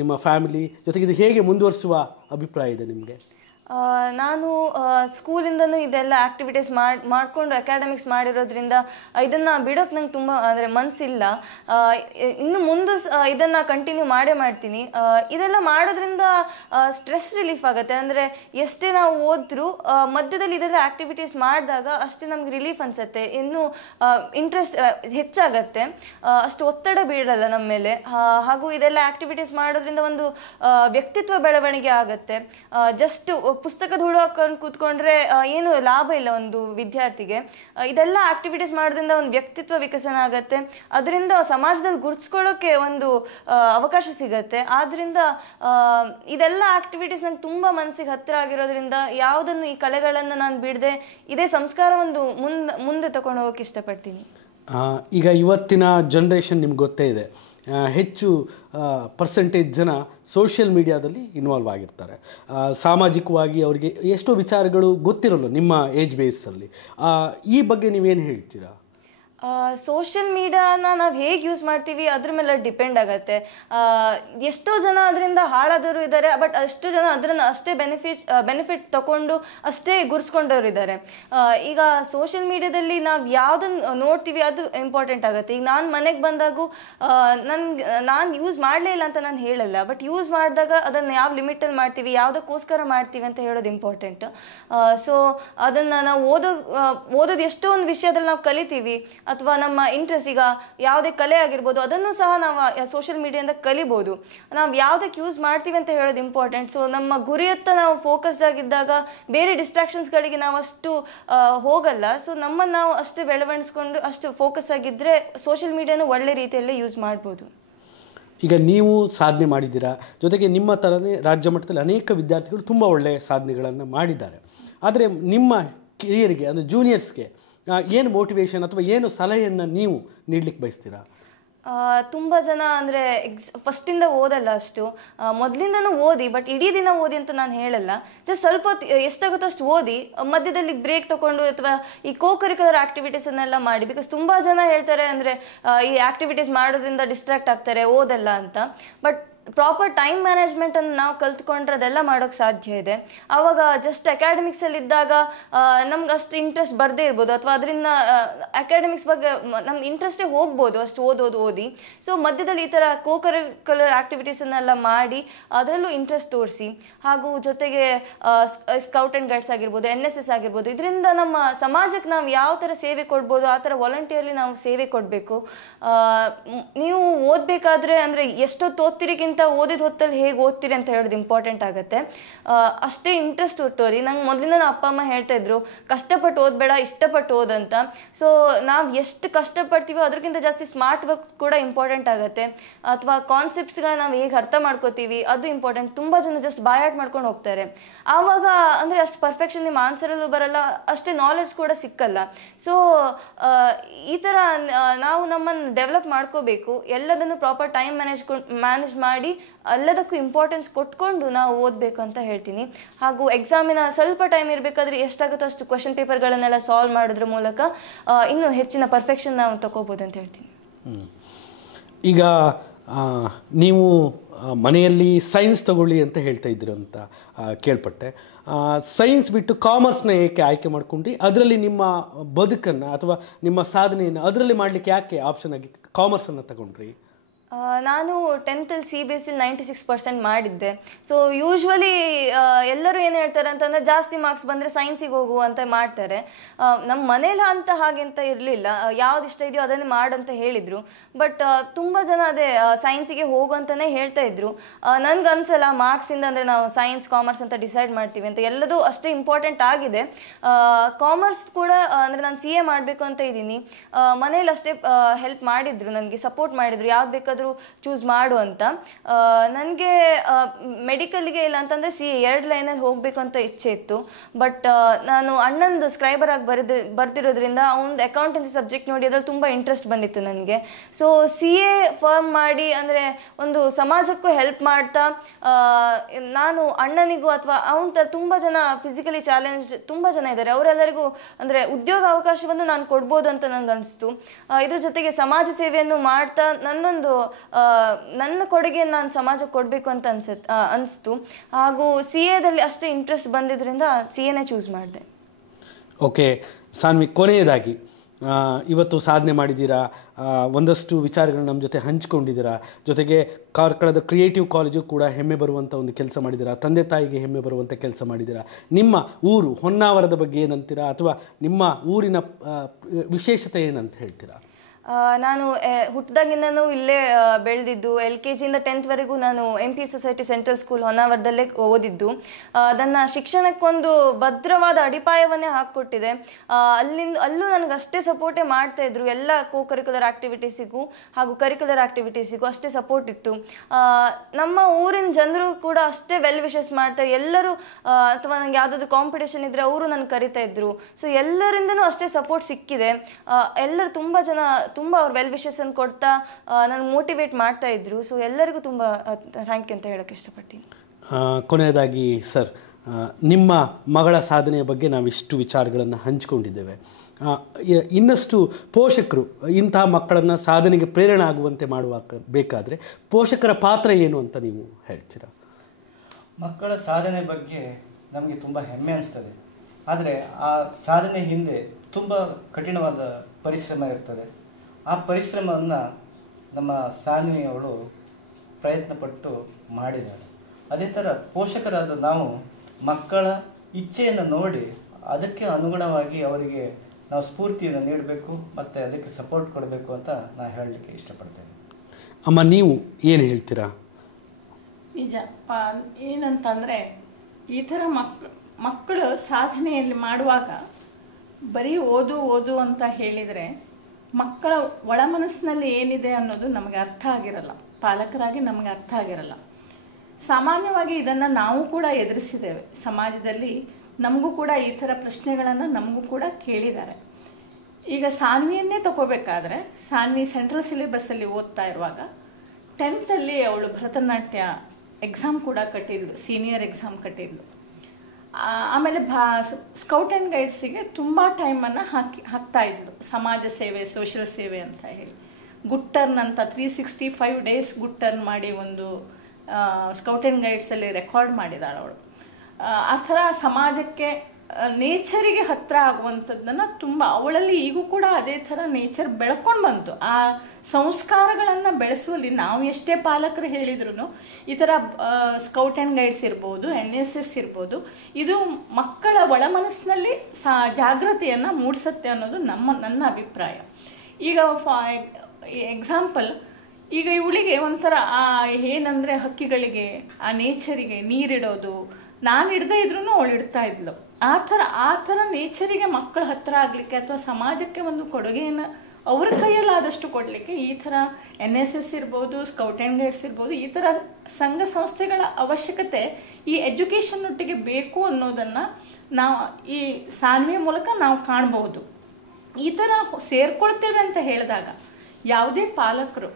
ನಿಮ್ಮ ಫ್ಯಾಮಿಲಿ ಜೊತೆಗೆ ಇದು ಹೇಗೆ ಮುಂದುವರಿಸುವ ಅಭಿಪ್ರಾಯ ಇದೆ ನಿಮಗೆ? ನಾನು ಸ್ಕೂಲಿಂದನೂ ಇದೆಲ್ಲ ಆ್ಯಕ್ಟಿವಿಟೀಸ್ ಮಾಡಿಕೊಂಡು ಅಕಾಡೆಮಿಕ್ಸ್ ಮಾಡಿರೋದ್ರಿಂದ ಇದನ್ನು ಬಿಡೋಕ್ಕೆ ನಂಗೆ ತುಂಬ ಅಂದರೆ ಮನಸ್ಸಿಲ್ಲ. ಇನ್ನು ಮುಂದೆ ಇದನ್ನು ಕಂಟಿನ್ಯೂ ಮಾಡ್ತೀನಿ. ಇದೆಲ್ಲ ಮಾಡೋದ್ರಿಂದ ಸ್ಟ್ರೆಸ್ ರಿಲೀಫ್ ಆಗುತ್ತೆ. ಅಂದರೆ ಎಷ್ಟೇ ನಾವು ಓದಿದ್ರೂ ಮಧ್ಯದಲ್ಲಿ ಇದೆಲ್ಲ ಆ್ಯಕ್ಟಿವಿಟೀಸ್ ಮಾಡಿದಾಗ ಅಷ್ಟೇ ನಮ್ಗೆ ರಿಲೀಫ್ ಅನಿಸುತ್ತೆ, ಇನ್ನೂ ಇಂಟ್ರೆಸ್ಟ್ ಹೆಚ್ಚಾಗತ್ತೆ, ಅಷ್ಟು ಒತ್ತಡ ಬೀಳಲ್ಲ ನಮ್ಮ ಮೇಲೆ. ಹಾಗೂ ಇದೆಲ್ಲ ಆ್ಯಕ್ಟಿವಿಟೀಸ್ ಮಾಡೋದ್ರಿಂದ ಒಂದು ವ್ಯಕ್ತಿತ್ವ ಬೆಳವಣಿಗೆ ಆಗುತ್ತೆ. ಜಸ್ಟ್ ಪುಸ್ತಕದ ಹುಳು ಹಾಕೊಂಡು ಕೂತ್ಕೊಂಡ್ರೆ ಏನು ಲಾಭ ಇಲ್ಲ ಒಂದು ವಿದ್ಯಾರ್ಥಿಗೆ. ಇದೆಲ್ಲ ಆಕ್ಟಿವಿಟೀಸ್ ಮಾಡೋದ್ರಿಂದ ಒಂದು ವ್ಯಕ್ತಿತ್ವ ವಿಕಸನ ಆಗತ್ತೆ, ಅದರಿಂದ ಸಮಾಜದಲ್ಲಿ ಗುರುತಿಸ್ಕೊಳ್ಳೋಕೆ ಒಂದು ಅವಕಾಶ ಸಿಗತ್ತೆ. ಆದ್ರಿಂದ ಇದೆಲ್ಲ ಆಕ್ಟಿವಿಟೀಸ್ ನಂಗೆ ತುಂಬ ಮನಸ್ಸಿಗೆ ಹತ್ತಿರ ಆಗಿರೋದ್ರಿಂದ ಯಾವುದನ್ನು ಈ ಕಲೆಗಳನ್ನು ನಾನು ಬಿಡದೆ ಇದೇ ಸಂಸ್ಕಾರ ಒಂದು ಮುಂದೆ ತಗೊಂಡು ಹೋಗೋಕೆ ಇಷ್ಟಪಡ್ತೀನಿ. ಈಗ ಇವತ್ತಿನ ಜನ್ರೇಷನ್ ನಿಮ್ಗೆ ಗೊತ್ತೇ ಇದೆ, ಹೆಚ್ಚು ಪರ್ಸೆಂಟೇಜ್ ಜನ ಸೋಷಿಯಲ್ ಮೀಡಿಯಾದಲ್ಲಿ ಇನ್ವಾಲ್ವ್ ಆಗಿರ್ತಾರೆ. ಸಾಮಾಜಿಕವಾಗಿ ಅವರಿಗೆ ಎಷ್ಟೋ ವಿಚಾರಗಳು ಗೊತ್ತಿರಲ್ಲ ನಿಮ್ಮ ಏಜ್ ಬೇಸಲ್ಲಿ. ಈ ಬಗ್ಗೆ ನೀವೇನು ಹೇಳ್ತೀರಾ? ಸೋಷಿಯಲ್ ಮೀಡಿಯಾನ ನಾವು ಹೇಗೆ ಯೂಸ್ ಮಾಡ್ತೀವಿ ಅದ್ರ ಮೇಲೆ ಡಿಪೆಂಡ್ ಆಗುತ್ತೆ. ಎಷ್ಟೋ ಜನ ಅದರಿಂದ ಹಾಳಾದವರು ಇದ್ದಾರೆ, ಬಟ್ ಅಷ್ಟು ಜನ ಅದನ್ನು ಅಷ್ಟೇ ಬೆನಿಫಿಟ್ ತಗೊಂಡು ಅಷ್ಟೇ ಗುರ್ಸ್ಕೊಂಡವ್ರು ಇದ್ದಾರೆ. ಈಗ ಸೋಷಿಯಲ್ ಮೀಡಿಯಾದಲ್ಲಿ ನಾವು ಯಾವುದನ್ನು ನೋಡ್ತೀವಿ ಅದು ಇಂಪಾರ್ಟೆಂಟ್ ಆಗುತ್ತೆ. ಈಗ ನಾನು ಮನೆಗೆ ಬಂದಾಗೂ ನಾನು ಯೂಸ್ ಮಾಡಲೇ ಇಲ್ಲ ಅಂತ ನಾನು ಹೇಳಲ್ಲ, ಬಟ್ ಯೂಸ್ ಮಾಡಿದಾಗ ಅದನ್ನು ಯಾವ ಲಿಮಿಟಲ್ಲಿ ಮಾಡ್ತೀವಿ, ಯಾವುದಕ್ಕೋಸ್ಕರ ಮಾಡ್ತೀವಿ ಅಂತ ಹೇಳೋದು ಇಂಪಾರ್ಟೆಂಟ್. ಸೊ ಅದನ್ನು ನಾವು ಓದೋದು ಎಷ್ಟೋ ಒಂದು ವಿಷಯದಲ್ಲಿ ನಾವು ಕಲಿತೀವಿ, ಅಥವಾ ನಮ್ಮ ಇಂಟ್ರೆಸ್ಟ್, ಈಗ ಯಾವುದೇ ಕಲೆ ಆಗಿರ್ಬೋದು ಅದನ್ನು ಸಹ ನಾವು ಸೋಷಿಯಲ್ ಮೀಡಿಯಾದಿಂದ ಕಲಿಬೋದು. ನಾವು ಯಾವುದಕ್ಕೆ ಯೂಸ್ ಮಾಡ್ತೀವಿ ಅಂತ ಹೇಳೋದು ಇಂಪಾರ್ಟೆಂಟ್. ಸೊ ನಮ್ಮ ಗುರಿಯತ್ತ ನಾವು ಫೋಕಸ್ಡ್ ಆಗಿದ್ದಾಗ ಬೇರೆ ಡಿಸ್ಟ್ರಾಕ್ಷನ್ಸ್ಗಳಿಗೆ ನಾವು ಅಷ್ಟು ಹೋಗಲ್ಲ. ಸೊ ನಮ್ಮನ್ನು ನಾವು ಅಷ್ಟೇ ಬೆಳವಣಿಸ್ಕೊಂಡು ಅಷ್ಟು ಫೋಕಸ್ ಆಗಿದ್ದರೆ ಸೋಷಿಯಲ್ ಮೀಡಿಯಾನು ಒಳ್ಳೆ ರೀತಿಯಲ್ಲೇ ಯೂಸ್ ಮಾಡ್ಬೋದು. ಈಗ ನೀವು ಸಾಧನೆ ಮಾಡಿದ್ದೀರಾ, ಜೊತೆಗೆ ನಿಮ್ಮ ಥರನೇ ರಾಜ್ಯ ಮಟ್ಟದಲ್ಲಿ ಅನೇಕ ವಿದ್ಯಾರ್ಥಿಗಳು ತುಂಬ ಒಳ್ಳೆಯ ಸಾಧನೆಗಳನ್ನು ಮಾಡಿದ್ದಾರೆ. ಆದರೆ ನಿಮ್ಮ ಕಿರಿಯರಿಗೆ ಅಂದರೆ ಜೂನಿಯರ್ಸ್ಗೆ ಏನು ಮೋಟಿವೇಶನ್ ಅಥವಾ ಏನು ಸಲಹೆಯನ್ನು ನೀವು ನೀಡಲಿಕ್ಕೆ ಬಯಸ್ತೀರಾ? ತುಂಬ ಜನ ಅಂದರೆ ಫಸ್ಟಿಂದ ಓದಲ್ಲ, ಅಷ್ಟು ಮೊದಲಿಂದನೂ ಓದಿ, ಬಟ್ ಇಡೀ ದಿನ ಓದಿ ಅಂತ ನಾನು ಹೇಳಲ್ಲ. ಜಸ್ಟ್ ಸ್ವಲ್ಪ ಹೊತ್ತು ಎಷ್ಟಾಗುತ್ತೋ ಅಷ್ಟು ಓದಿ, ಮಧ್ಯದಲ್ಲಿ ಬ್ರೇಕ್ ತೊಗೊಂಡು ಅಥವಾ ಈ ಕರಿಕ್ಯುಲರ್ ಆ್ಯಕ್ಟಿವಿಟೀಸನ್ನೆಲ್ಲ ಮಾಡಿ. ಬಿಕಾಸ್ ತುಂಬ ಜನ ಹೇಳ್ತಾರೆ ಅಂದರೆ ಈ ಆ್ಯಕ್ಟಿವಿಟೀಸ್ ಮಾಡೋದ್ರಿಂದ ಡಿಸ್ಟ್ರಾಕ್ಟ್ ಆಗ್ತಾರೆ, ಓದಲ್ಲ ಅಂತ. ಬಟ್ ಪ್ರಾಪರ್ ಟೈಮ್ ಮ್ಯಾನೇಜ್ಮೆಂಟನ್ನು ನಾವು ಕಲ್ತ್ಕೊಂಡ್ರೆ ಅದೆಲ್ಲ ಮಾಡೋಕ್ಕೆ ಸಾಧ್ಯ ಇದೆ. ಆವಾಗ ಜಸ್ಟ್ ಅಕಾಡೆಮಿಕ್ಸಲ್ಲಿ ಇದ್ದಾಗ ನಮ್ಗೆ ಅಷ್ಟು ಇಂಟ್ರೆಸ್ಟ್ ಬರದೇ ಇರ್ಬೋದು, ಅಥವಾ ಅದರಿಂದ ಅಕಾಡೆಮಿಕ್ಸ್ ಬಗ್ಗೆ ನಮ್ಗೆ ಇಂಟ್ರೆಸ್ಟೇ ಹೋಗ್ಬೋದು ಅಷ್ಟು ಓದಿ. ಸೊ ಮಧ್ಯದಲ್ಲಿ ಈ ಥರ ಕರಿಕ್ಯುಲರ್ ಆ್ಯಕ್ಟಿವಿಟೀಸನ್ನೆಲ್ಲ ಮಾಡಿ ಅದರಲ್ಲೂ ಇಂಟ್ರೆಸ್ಟ್ ತೋರಿಸಿ, ಹಾಗೂ ಜೊತೆಗೆ ಸ್ಕೌಟ್ ಆ್ಯಂಡ್ ಗೈಡ್ಸ್ ಆಗಿರ್ಬೋದು, NSS ಆಗಿರ್ಬೋದು, ಇದರಿಂದ ನಮ್ಮ ಸಮಾಜಕ್ಕೆ ನಾವು ಯಾವ ಥರ ಸೇವೆ ಕೊಡ್ಬೋದು ಆ ಥರ ವಾಲಂಟಿಯರ್ಲಿ ನಾವು ಸೇವೆ ಕೊಡಬೇಕು. ನೀವು ಓದಬೇಕಾದ್ರೆ ಅಂದರೆ ಎಷ್ಟೊತ್ತು ಓದ್ತಿರಿಗಿಂತ ಓದಿದ ಹೊತ್ತಲ್ಲಿ ಹೇಗೆ ಓದ್ತೀರಿ ಅಂತ ಹೇಳೋದು ಇಂಪಾರ್ಟೆಂಟ್ ಆಗುತ್ತೆ. ಅಷ್ಟೇ ಇಂಟ್ರೆಸ್ಟ್ ಓದಿ. ನಂಗೆ ಮೊದಲಿಂದ ನಮ್ಮ ಅಪ್ಪ ಅಮ್ಮ ಹೇಳ್ತಾ ಇದ್ರು, ಕಷ್ಟಪಟ್ಟು ಓದಬೇಡ, ಇಷ್ಟಪಟ್ಟು ಓದಂತ. ಸೊ ನಾವು ಎಷ್ಟು ಕಷ್ಟಪಡ್ತೀವೋ ಅದಕ್ಕಿಂತ ಜಾಸ್ತಿ ಸ್ಮಾರ್ಟ್ ವರ್ಕ್ ಕೂಡ ಇಂಪಾರ್ಟೆಂಟ್ ಆಗುತ್ತೆ. ಅಥವಾ ಕಾನ್ಸೆಪ್ಟ್ಸ್ಗಳನ್ನ ನಾವು ಹೇಗೆ ಅರ್ಥ ಮಾಡ್ಕೋತೀವಿ ಅದು ಇಂಪಾರ್ಟೆಂಟ್. ತುಂಬ ಜನ ಜಸ್ಟ್ ಬಾಯಾಟ್ ಮಾಡ್ಕೊಂಡು ಹೋಗ್ತಾರೆ. ಆವಾಗ ಅಂದರೆ ಅಷ್ಟು ಪರ್ಫೆಕ್ಷನ್ ನಿಮ್ಮ ಆನ್ಸರಲ್ಲೂ ಬರಲ್ಲ, ಅಷ್ಟೇ ನಾಲೆಜ್ ಕೂಡ ಸಿಕ್ಕಲ್ಲ. ಸೊ ಈ ಥರ ನಾವು ನಮ್ಮನ್ನು ಡೆವಲಪ್ ಮಾಡ್ಕೋಬೇಕು. ಎಲ್ಲದನ್ನು ಪ್ರಾಪರ್ ಟೈಮ್ ಮ್ಯಾನೇಜ್ ಮಾಡಿ ಎಲ್ಲದಕ್ಕೂ ಇಂಪಾರ್ಟೆನ್ಸ್ ಕೊಟ್ಕೊಂಡು ನಾವು ಓದಬೇಕು ಅಂತ ಹೇಳ್ತೀನಿ. ಹಾಗೂ ಎಕ್ಸಾಮಿನ ಸ್ವಲ್ಪ ಟೈಮ್ ಇರಬೇಕಾದ್ರೆ ಎಷ್ಟಾಗುತ್ತೋ ಅಷ್ಟು ಕ್ವೆಶನ್ ಪೇಪರ್ಗಳನ್ನೆಲ್ಲ ಸಾಲ್ವ್ ಮಾಡೋದ್ರ ಮೂಲಕ ಇನ್ನೂ ಹೆಚ್ಚಿನ ಪರ್ಫೆಕ್ಷನ್ ನಾವು ತಗೋಬೋದು ಅಂತ ಹೇಳ್ತೀನಿ. ಈಗ ನೀವು ಮನೆಯಲ್ಲಿ ಸೈನ್ಸ್ ತಗೊಳ್ಳಿ ಅಂತ ಹೇಳ್ತಾ ಇದ್ದೀರಿ ಅಂತ ಕೇಳ್ಪಟ್ಟೆ. ಸೈನ್ಸ್ ಬಿಟ್ಟು ಕಾಮರ್ಸ್ನ ಏಕೆ ಆಯ್ಕೆ ಮಾಡ್ಕೊಂಡ್ರಿ? ಅದರಲ್ಲಿ ನಿಮ್ಮ ಬದುಕನ್ನು ಅಥವಾ ನಿಮ್ಮ ಸಾಧನೆಯನ್ನು ಅದರಲ್ಲಿ ಮಾಡಲಿಕ್ಕೆ ಯಾಕೆ ಆಪ್ಷನ್ ಆಗಿ ಕಾಮರ್ಸನ್ನು ತಗೊಂಡ್ರಿ? ನಾನು 10th CBSE 96% ಮಾಡಿದ್ದೆ. ಸೊ ಯೂಶ್ವಲಿ ಎಲ್ಲರೂ ಏನು ಹೇಳ್ತಾರೆ ಅಂತಂದರೆ ಜಾಸ್ತಿ ಮಾರ್ಕ್ಸ್ ಬಂದರೆ ಸೈನ್ಸಿಗೆ ಹೋಗು ಅಂತ ಮಾಡ್ತಾರೆ. ನಮ್ಮ ಮನೇಲಿ ಅಂತ ಹಾಗೆಂತ ಇರಲಿಲ್ಲ, ಯಾವ್ದು ಇಷ್ಟ ಇದೆಯೋ ಅದನ್ನೇ ಮಾಡಂತ ಹೇಳಿದರು. ಬಟ್ ತುಂಬ ಜನ ಅದೇ ಸೈನ್ಸಿಗೆ ಹೋಗು ಅಂತಲೇ ಹೇಳ್ತಾ ಇದ್ರು. ನನಗನ್ಸಲ್ಲ ಮಾರ್ಕ್ಸಿಂದ ಅಂದರೆ ನಾವು ಸೈನ್ಸ್ ಕಾಮರ್ಸ್ ಅಂತ ಡಿಸೈಡ್ ಮಾಡ್ತೀವಿ ಅಂತ. ಎಲ್ಲದೂ ಅಷ್ಟೇ ಇಂಪಾರ್ಟೆಂಟ್ ಆಗಿದೆ. ಕಾಮರ್ಸ್ ಕೂಡ ಅಂದರೆ ನಾನು CA ಮಾಡಬೇಕು ಅಂತ ಇದ್ದೀನಿ. ಮನೇಲಿ ಅಷ್ಟೇ ಹೆಲ್ಪ್ ಮಾಡಿದ್ರು, ನನಗೆ ಸಪೋರ್ಟ್ ಮಾಡಿದರು, ಯಾವ್ದು ಬೇಕಾದರೂ ಚೂಸ್ ಮಾಡು ಅಂತ. ನನಗೆ ಮೆಡಿಕಲ್ಗೆ ಇಲ್ಲ ಅಂತಂದರೆ CA 2 ಲೈನಲ್ಲಿ ಹೋಗಬೇಕು ಅಂತ ಇಚ್ಛೆ ಇತ್ತು. ಬಟ್ ನಾನು ಅಣ್ಣಂದು ಸ್ಕ್ರೈಬರ್ ಆಗಿ ಬರ್ತಿರೋದ್ರಿಂದ ಅವ್ನದ್ದು ಅಕೌಂಟೆನ್ಸಿ ಸಬ್ಜೆಕ್ಟ್ ನೋಡಿ ಅದ್ರಲ್ಲಿ ತುಂಬ ಇಂಟ್ರೆಸ್ಟ್ ಬಂದಿತ್ತು ನನಗೆ. ಸೊ CA ಫಾರ್ಮ್ ಮಾಡಿ ಅಂದರೆ ಒಂದು ಸಮಾಜಕ್ಕೂ ಹೆಲ್ಪ್ ಮಾಡ್ತಾ ನಾನು ಅಣ್ಣನಿಗೂ ಅಥವಾ ಅವನ ಥರ ತುಂಬ ಜನ ಫಿಸಿಕಲಿ ಚಾಲೆಂಜ್ ತುಂಬ ಜನ ಇದ್ದಾರೆ, ಅವರೆಲ್ಲರಿಗೂ ಅಂದರೆ ಉದ್ಯೋಗ ಅವಕಾಶವನ್ನು ನಾನು ಕೊಡ್ಬೋದು ಅಂತ ನನಗೆ ಅನಿಸ್ತು. ಇದ್ರ ಜೊತೆಗೆ ಸಮಾಜ ಸೇವೆಯನ್ನು ಮಾಡ್ತಾ ನನ್ನ ಕೊಡುಗೆಯನ್ನು ನಾನು ಸಮಾಜಕ್ಕೆ ಕೊಡಬೇಕು ಅಂತ ಅನಿಸ್ತು. ಹಾಗೂ CAದಲ್ಲಿ ಅಷ್ಟೇ ಇಂಟ್ರೆಸ್ಟ್ ಬಂದಿದ್ದರಿಂದ CAನೇ ಚೂಸ್ ಮಾಡಿದೆ. ಓಕೆ ಸಾನ್ವಿ, ಕೊನೆಯದಾಗಿ ಇವತ್ತು ಸಾಧನೆ ಮಾಡಿದ್ದೀರಾ, ಒಂದಷ್ಟು ವಿಚಾರಗಳನ್ನ ನಮ್ಮ ಜೊತೆ ಹಂಚ್ಕೊಂಡಿದ್ದೀರಾ, ಜೊತೆಗೆ ಕಾರ್ಕಳದ ಕ್ರಿಯೇಟಿವ್ ಕಾಲೇಜು ಕೂಡ ಹೆಮ್ಮೆ ಬರುವಂಥ ಒಂದು ಕೆಲಸ ಮಾಡಿದ್ದೀರಾ, ತಂದೆ ತಾಯಿಗೆ ಹೆಮ್ಮೆ ಬರುವಂಥ ಕೆಲಸ ಮಾಡಿದ್ದೀರಾ. ನಿಮ್ಮ ಊರು ಹೊನ್ನಾವರದ ಬಗ್ಗೆ ಏನಂತೀರಾ, ಅಥವಾ ನಿಮ್ಮ ಊರಿನ ವಿಶೇಷತೆ ಏನಂತ ಹೇಳ್ತೀರಾ? ನಾನು ಹುಟ್ಟಿದಾಗಿಂದನೂ ಇಲ್ಲೇ ಬೆಳೆದಿದ್ದು. LKGಯಿಂದ 10th ವರೆಗೂ ನಾನು MP ಸೊಸೈಟಿ ಸೆಂಟ್ರಲ್ ಸ್ಕೂಲ್ ಹೊನ್ನಾವರದಲ್ಲೇ ಓದಿದ್ದು. ನನ್ನ ಶಿಕ್ಷಣಕ್ಕೊಂದು ಭದ್ರವಾದ ಅಡಿಪಾಯವನ್ನೇ ಹಾಕ್ಕೊಟ್ಟಿದೆ. ಅಲ್ಲೂ ನನಗೆ ಅಷ್ಟೇ ಸಪೋರ್ಟೇ ಮಾಡ್ತಾಯಿದ್ರು. ಎಲ್ಲ ಕರಿಕ್ಯುಲರ್ ಆ್ಯಕ್ಟಿವಿಟೀಸಿಗೂ ಹಾಗೂ ಕರಿಕ್ಯುಲರ್ ಆ್ಯಕ್ಟಿವಿಟೀಸಿಗೂ ಅಷ್ಟೇ ಸಪೋರ್ಟ್ ಇತ್ತು. ನಮ್ಮ ಊರಿನ ಜನರು ಕೂಡ ಅಷ್ಟೇ ವೆಲ್ ವಿಶಸ್ ಮಾಡ್ತಾರೆ. ಎಲ್ಲರೂ ಅಥವಾ ನನಗೆ ಯಾವುದಾದ್ರೂ ಕಾಂಪಿಟೇಷನ್ ಇದ್ದರೆ ಅವರು ನನಗೆ ಕರಿತಾ ಇದ್ರು. ಸೊ ಎಲ್ಲರಿಂದನೂ ಅಷ್ಟೇ ಸಪೋರ್ಟ್ ಸಿಕ್ಕಿದೆ. ಎಲ್ಲರೂ ತುಂಬ ಅವ್ರು ವೆಲ್ ವಿಶಸ್ಸನ್ನು ಕೊಡ್ತಾ ನನಗೆ ಮೋಟಿವೇಟ್ ಮಾಡ್ತಾ ಇದ್ರು. ಸೊ ಎಲ್ಲರಿಗೂ ತುಂಬ ಥ್ಯಾಂಕ್ ಯು ಅಂತ ಹೇಳೋಕ್ಕೆ ಇಷ್ಟಪಡ್ತೀನಿ. ಕೊನೆಯದಾಗಿ ಸರ್, ನಿಮ್ಮ ಮಗಳ ಸಾಧನೆಯ ಬಗ್ಗೆ ನಾವಿಷ್ಟು ವಿಚಾರಗಳನ್ನು ಹಂಚಿಕೊಂಡಿದ್ದೇವೆ. ಇನ್ನಷ್ಟು ಪೋಷಕರು ಇಂತಹ ಮಕ್ಕಳನ್ನು ಸಾಧನೆಗೆ ಪ್ರೇರಣೆ ಆಗುವಂತೆ ಬೇಕಾದರೆ ಪೋಷಕರ ಪಾತ್ರ ಏನು ಅಂತ ನೀವು ಹೇಳ್ತೀರಾ? ಮಕ್ಕಳ ಸಾಧನೆ ಬಗ್ಗೆ ನಮಗೆ ತುಂಬ ಹೆಮ್ಮೆ ಅನಿಸ್ತದೆ. ಆದರೆ ಆ ಸಾಧನೆ ಹಿಂದೆ ತುಂಬ ಕಠಿಣವಾದ ಪರಿಶ್ರಮ ಇರ್ತದೆ. ಆ ಪರಿಶ್ರಮವನ್ನು ನಮ್ಮ ಸಾನ್ವಿಯವಳು ಪ್ರಯತ್ನಪಟ್ಟು ಮಾಡಿದ್ದಾರೆ. ಅದೇ ಥರ ಪೋಷಕರಾದ ನಾವು ಮಕ್ಕಳ ಇಚ್ಛೆಯನ್ನು ನೋಡಿ ಅದಕ್ಕೆ ಅನುಗುಣವಾಗಿ ಅವರಿಗೆ ನಾವು ಸ್ಫೂರ್ತಿಯನ್ನು ನೀಡಬೇಕು ಮತ್ತು ಅದಕ್ಕೆ ಸಪೋರ್ಟ್ ಕೊಡಬೇಕು ಅಂತ ನಾನು ಹೇಳಲಿಕ್ಕೆ ಇಷ್ಟಪಡ್ತೇನೆ. ಅಮ್ಮ, ನೀವು ಏನು ಹೇಳ್ತೀರಾ? ನಿಜ ಏನಂತಂದರೆ ಈ ಥರ ಮಕ್ಕಳು ಸಾಧನೆಯಲ್ಲಿ ಮಾಡುವಾಗ ಬರೀ ಓದು ಅಂತ ಹೇಳಿದರೆ ಮಕ್ಕಳ ಒಳ ಮನಸ್ಸಿನಲ್ಲಿ ಏನಿದೆ ಅನ್ನೋದು ನಮಗೆ ಅರ್ಥ ಆಗಿರಲ್ಲ, ಪಾಲಕರಾಗಿ ನಮಗೆ ಅರ್ಥ ಆಗಿರಲ್ಲ. ಸಾಮಾನ್ಯವಾಗಿ ಇದನ್ನು ನಾವು ಕೂಡ ಎದುರಿಸಿದ್ದೇವೆ. ಸಮಾಜದಲ್ಲಿ ನಮಗೂ ಕೂಡ ಈ ಥರ ಪ್ರಶ್ನೆಗಳನ್ನು ನಮಗೂ ಕೂಡ ಕೇಳಿದ್ದಾರೆ. ಈಗ ಸಾನ್ವಿಯನ್ನೇ ತಗೋಬೇಕಾದ್ರೆ ಸಾನ್ವಿ ಸೆಂಟ್ರಲ್ ಸಿಲೆಬಸ್ಸಲ್ಲಿ ಓದ್ತಾ ಇರುವಾಗ 10th ಅವಳು ಭರತನಾಟ್ಯ ಎಕ್ಸಾಮ್ ಕೂಡ ಕಟ್ಟಿದ್ಲು, ಸೀನಿಯರ್ ಎಕ್ಸಾಮ್ ಕಟ್ಟಿದ್ಲು. ಆಮೇಲೆ ಸ್ಕೌಟ್ ಆ್ಯಂಡ್ ಗೈಡ್ಸಿಗೆ ತುಂಬ ಟೈಮನ್ನು ಹಾಕ್ತಾ ಇದ್ಲು. ಸಮಾಜ ಸೇವೆ, ಸೋಷಿಯಲ್ ಸೇವೆ ಅಂತ ಹೇಳಿ ಗುಡ್ ಟರ್ನ್ ಅಂತ 365 ಡೇಸ್ ಗುಡ್ ಟರ್ನ್ ಮಾಡಿ ಒಂದು ಸ್ಕೌಟ್ ಆ್ಯಂಡ್ ಗೈಡ್ಸಲ್ಲಿ ರೆಕಾರ್ಡ್ ಮಾಡಿದಾಳೆ ಅವಳು. ಆ ಥರ ಸಮಾಜಕ್ಕೆ ನೇಚರಿಗೆ ಹತ್ತಿರ ಆಗುವಂಥದ್ದನ್ನು ತುಂಬ ಅವಳಲ್ಲಿ ಈಗೂ ಕೂಡ ಅದೇ ಥರ ನೇಚರ್ ಬೆಳ್ಕೊಂಡು ಬಂತು. ಆ ಸಂಸ್ಕಾರಗಳನ್ನು ಬೆಳೆಸುವಲ್ಲಿ ನಾವು ಎಷ್ಟೇ ಪಾಲಕರು ಹೇಳಿದ್ರು ಈ ಥರ ಸ್ಕೌಟ್ ಆ್ಯಂಡ್ ಗೈಡ್ಸ್ ಇರ್ಬೋದು, NSS ಇರ್ಬೋದು, ಇದು ಮಕ್ಕಳ ಒಳ ಮನಸ್ಸಿನಲ್ಲಿ ಜಾಗೃತಿಯನ್ನು ಮೂಡಿಸುತ್ತೆ ಅನ್ನೋದು ನನ್ನ ಅಭಿಪ್ರಾಯ. ಈಗ ಎಕ್ಸಾಂಪಲ್, ಈಗ ಇವಳಿಗೆ ಒಂಥರ ಏನಂದರೆ ಹಕ್ಕಿಗಳಿಗೆ ಆ ನೇಚರಿಗೆ ನೀರಿಡೋದು, ನಾನು ಇಡದೇ ಇದ್ರೂ ಅವಳು ಇಡ್ತಾ ಇದ್ಲು. ಆ ಥರ ನೇಚರಿಗೆ ಮಕ್ಕಳ ಹತ್ತಿರ ಆಗಲಿಕ್ಕೆ ಅಥವಾ ಸಮಾಜಕ್ಕೆ ಒಂದು ಕೊಡುಗೆಯನ್ನು ಅವ್ರ ಕೈಯಲ್ಲಾದಷ್ಟು ಕೊಡಲಿಕ್ಕೆ ಈ ಥರ NSS ಇರ್ಬೋದು, ಸ್ಕೌಟ್ ಆ್ಯಂಡ್ ಗೈಡ್ಸ್ ಇರ್ಬೋದು, ಈ ಥರ ಸಂಘ ಸಂಸ್ಥೆಗಳ ಅವಶ್ಯಕತೆ ಈ ಎಜುಕೇಷನ್ ಒಟ್ಟಿಗೆ ಬೇಕು ಅನ್ನೋದನ್ನು ನಾವು ಈ ಸಾನ್ವಿಯ ಮೂಲಕ ನಾವು ಕಾಣ್ಬೋದು. ಈ ಥರ ಸೇರ್ಕೊಳ್ತೇವೆ ಅಂತ ಹೇಳಿದಾಗ ಯಾವುದೇ ಪಾಲಕರು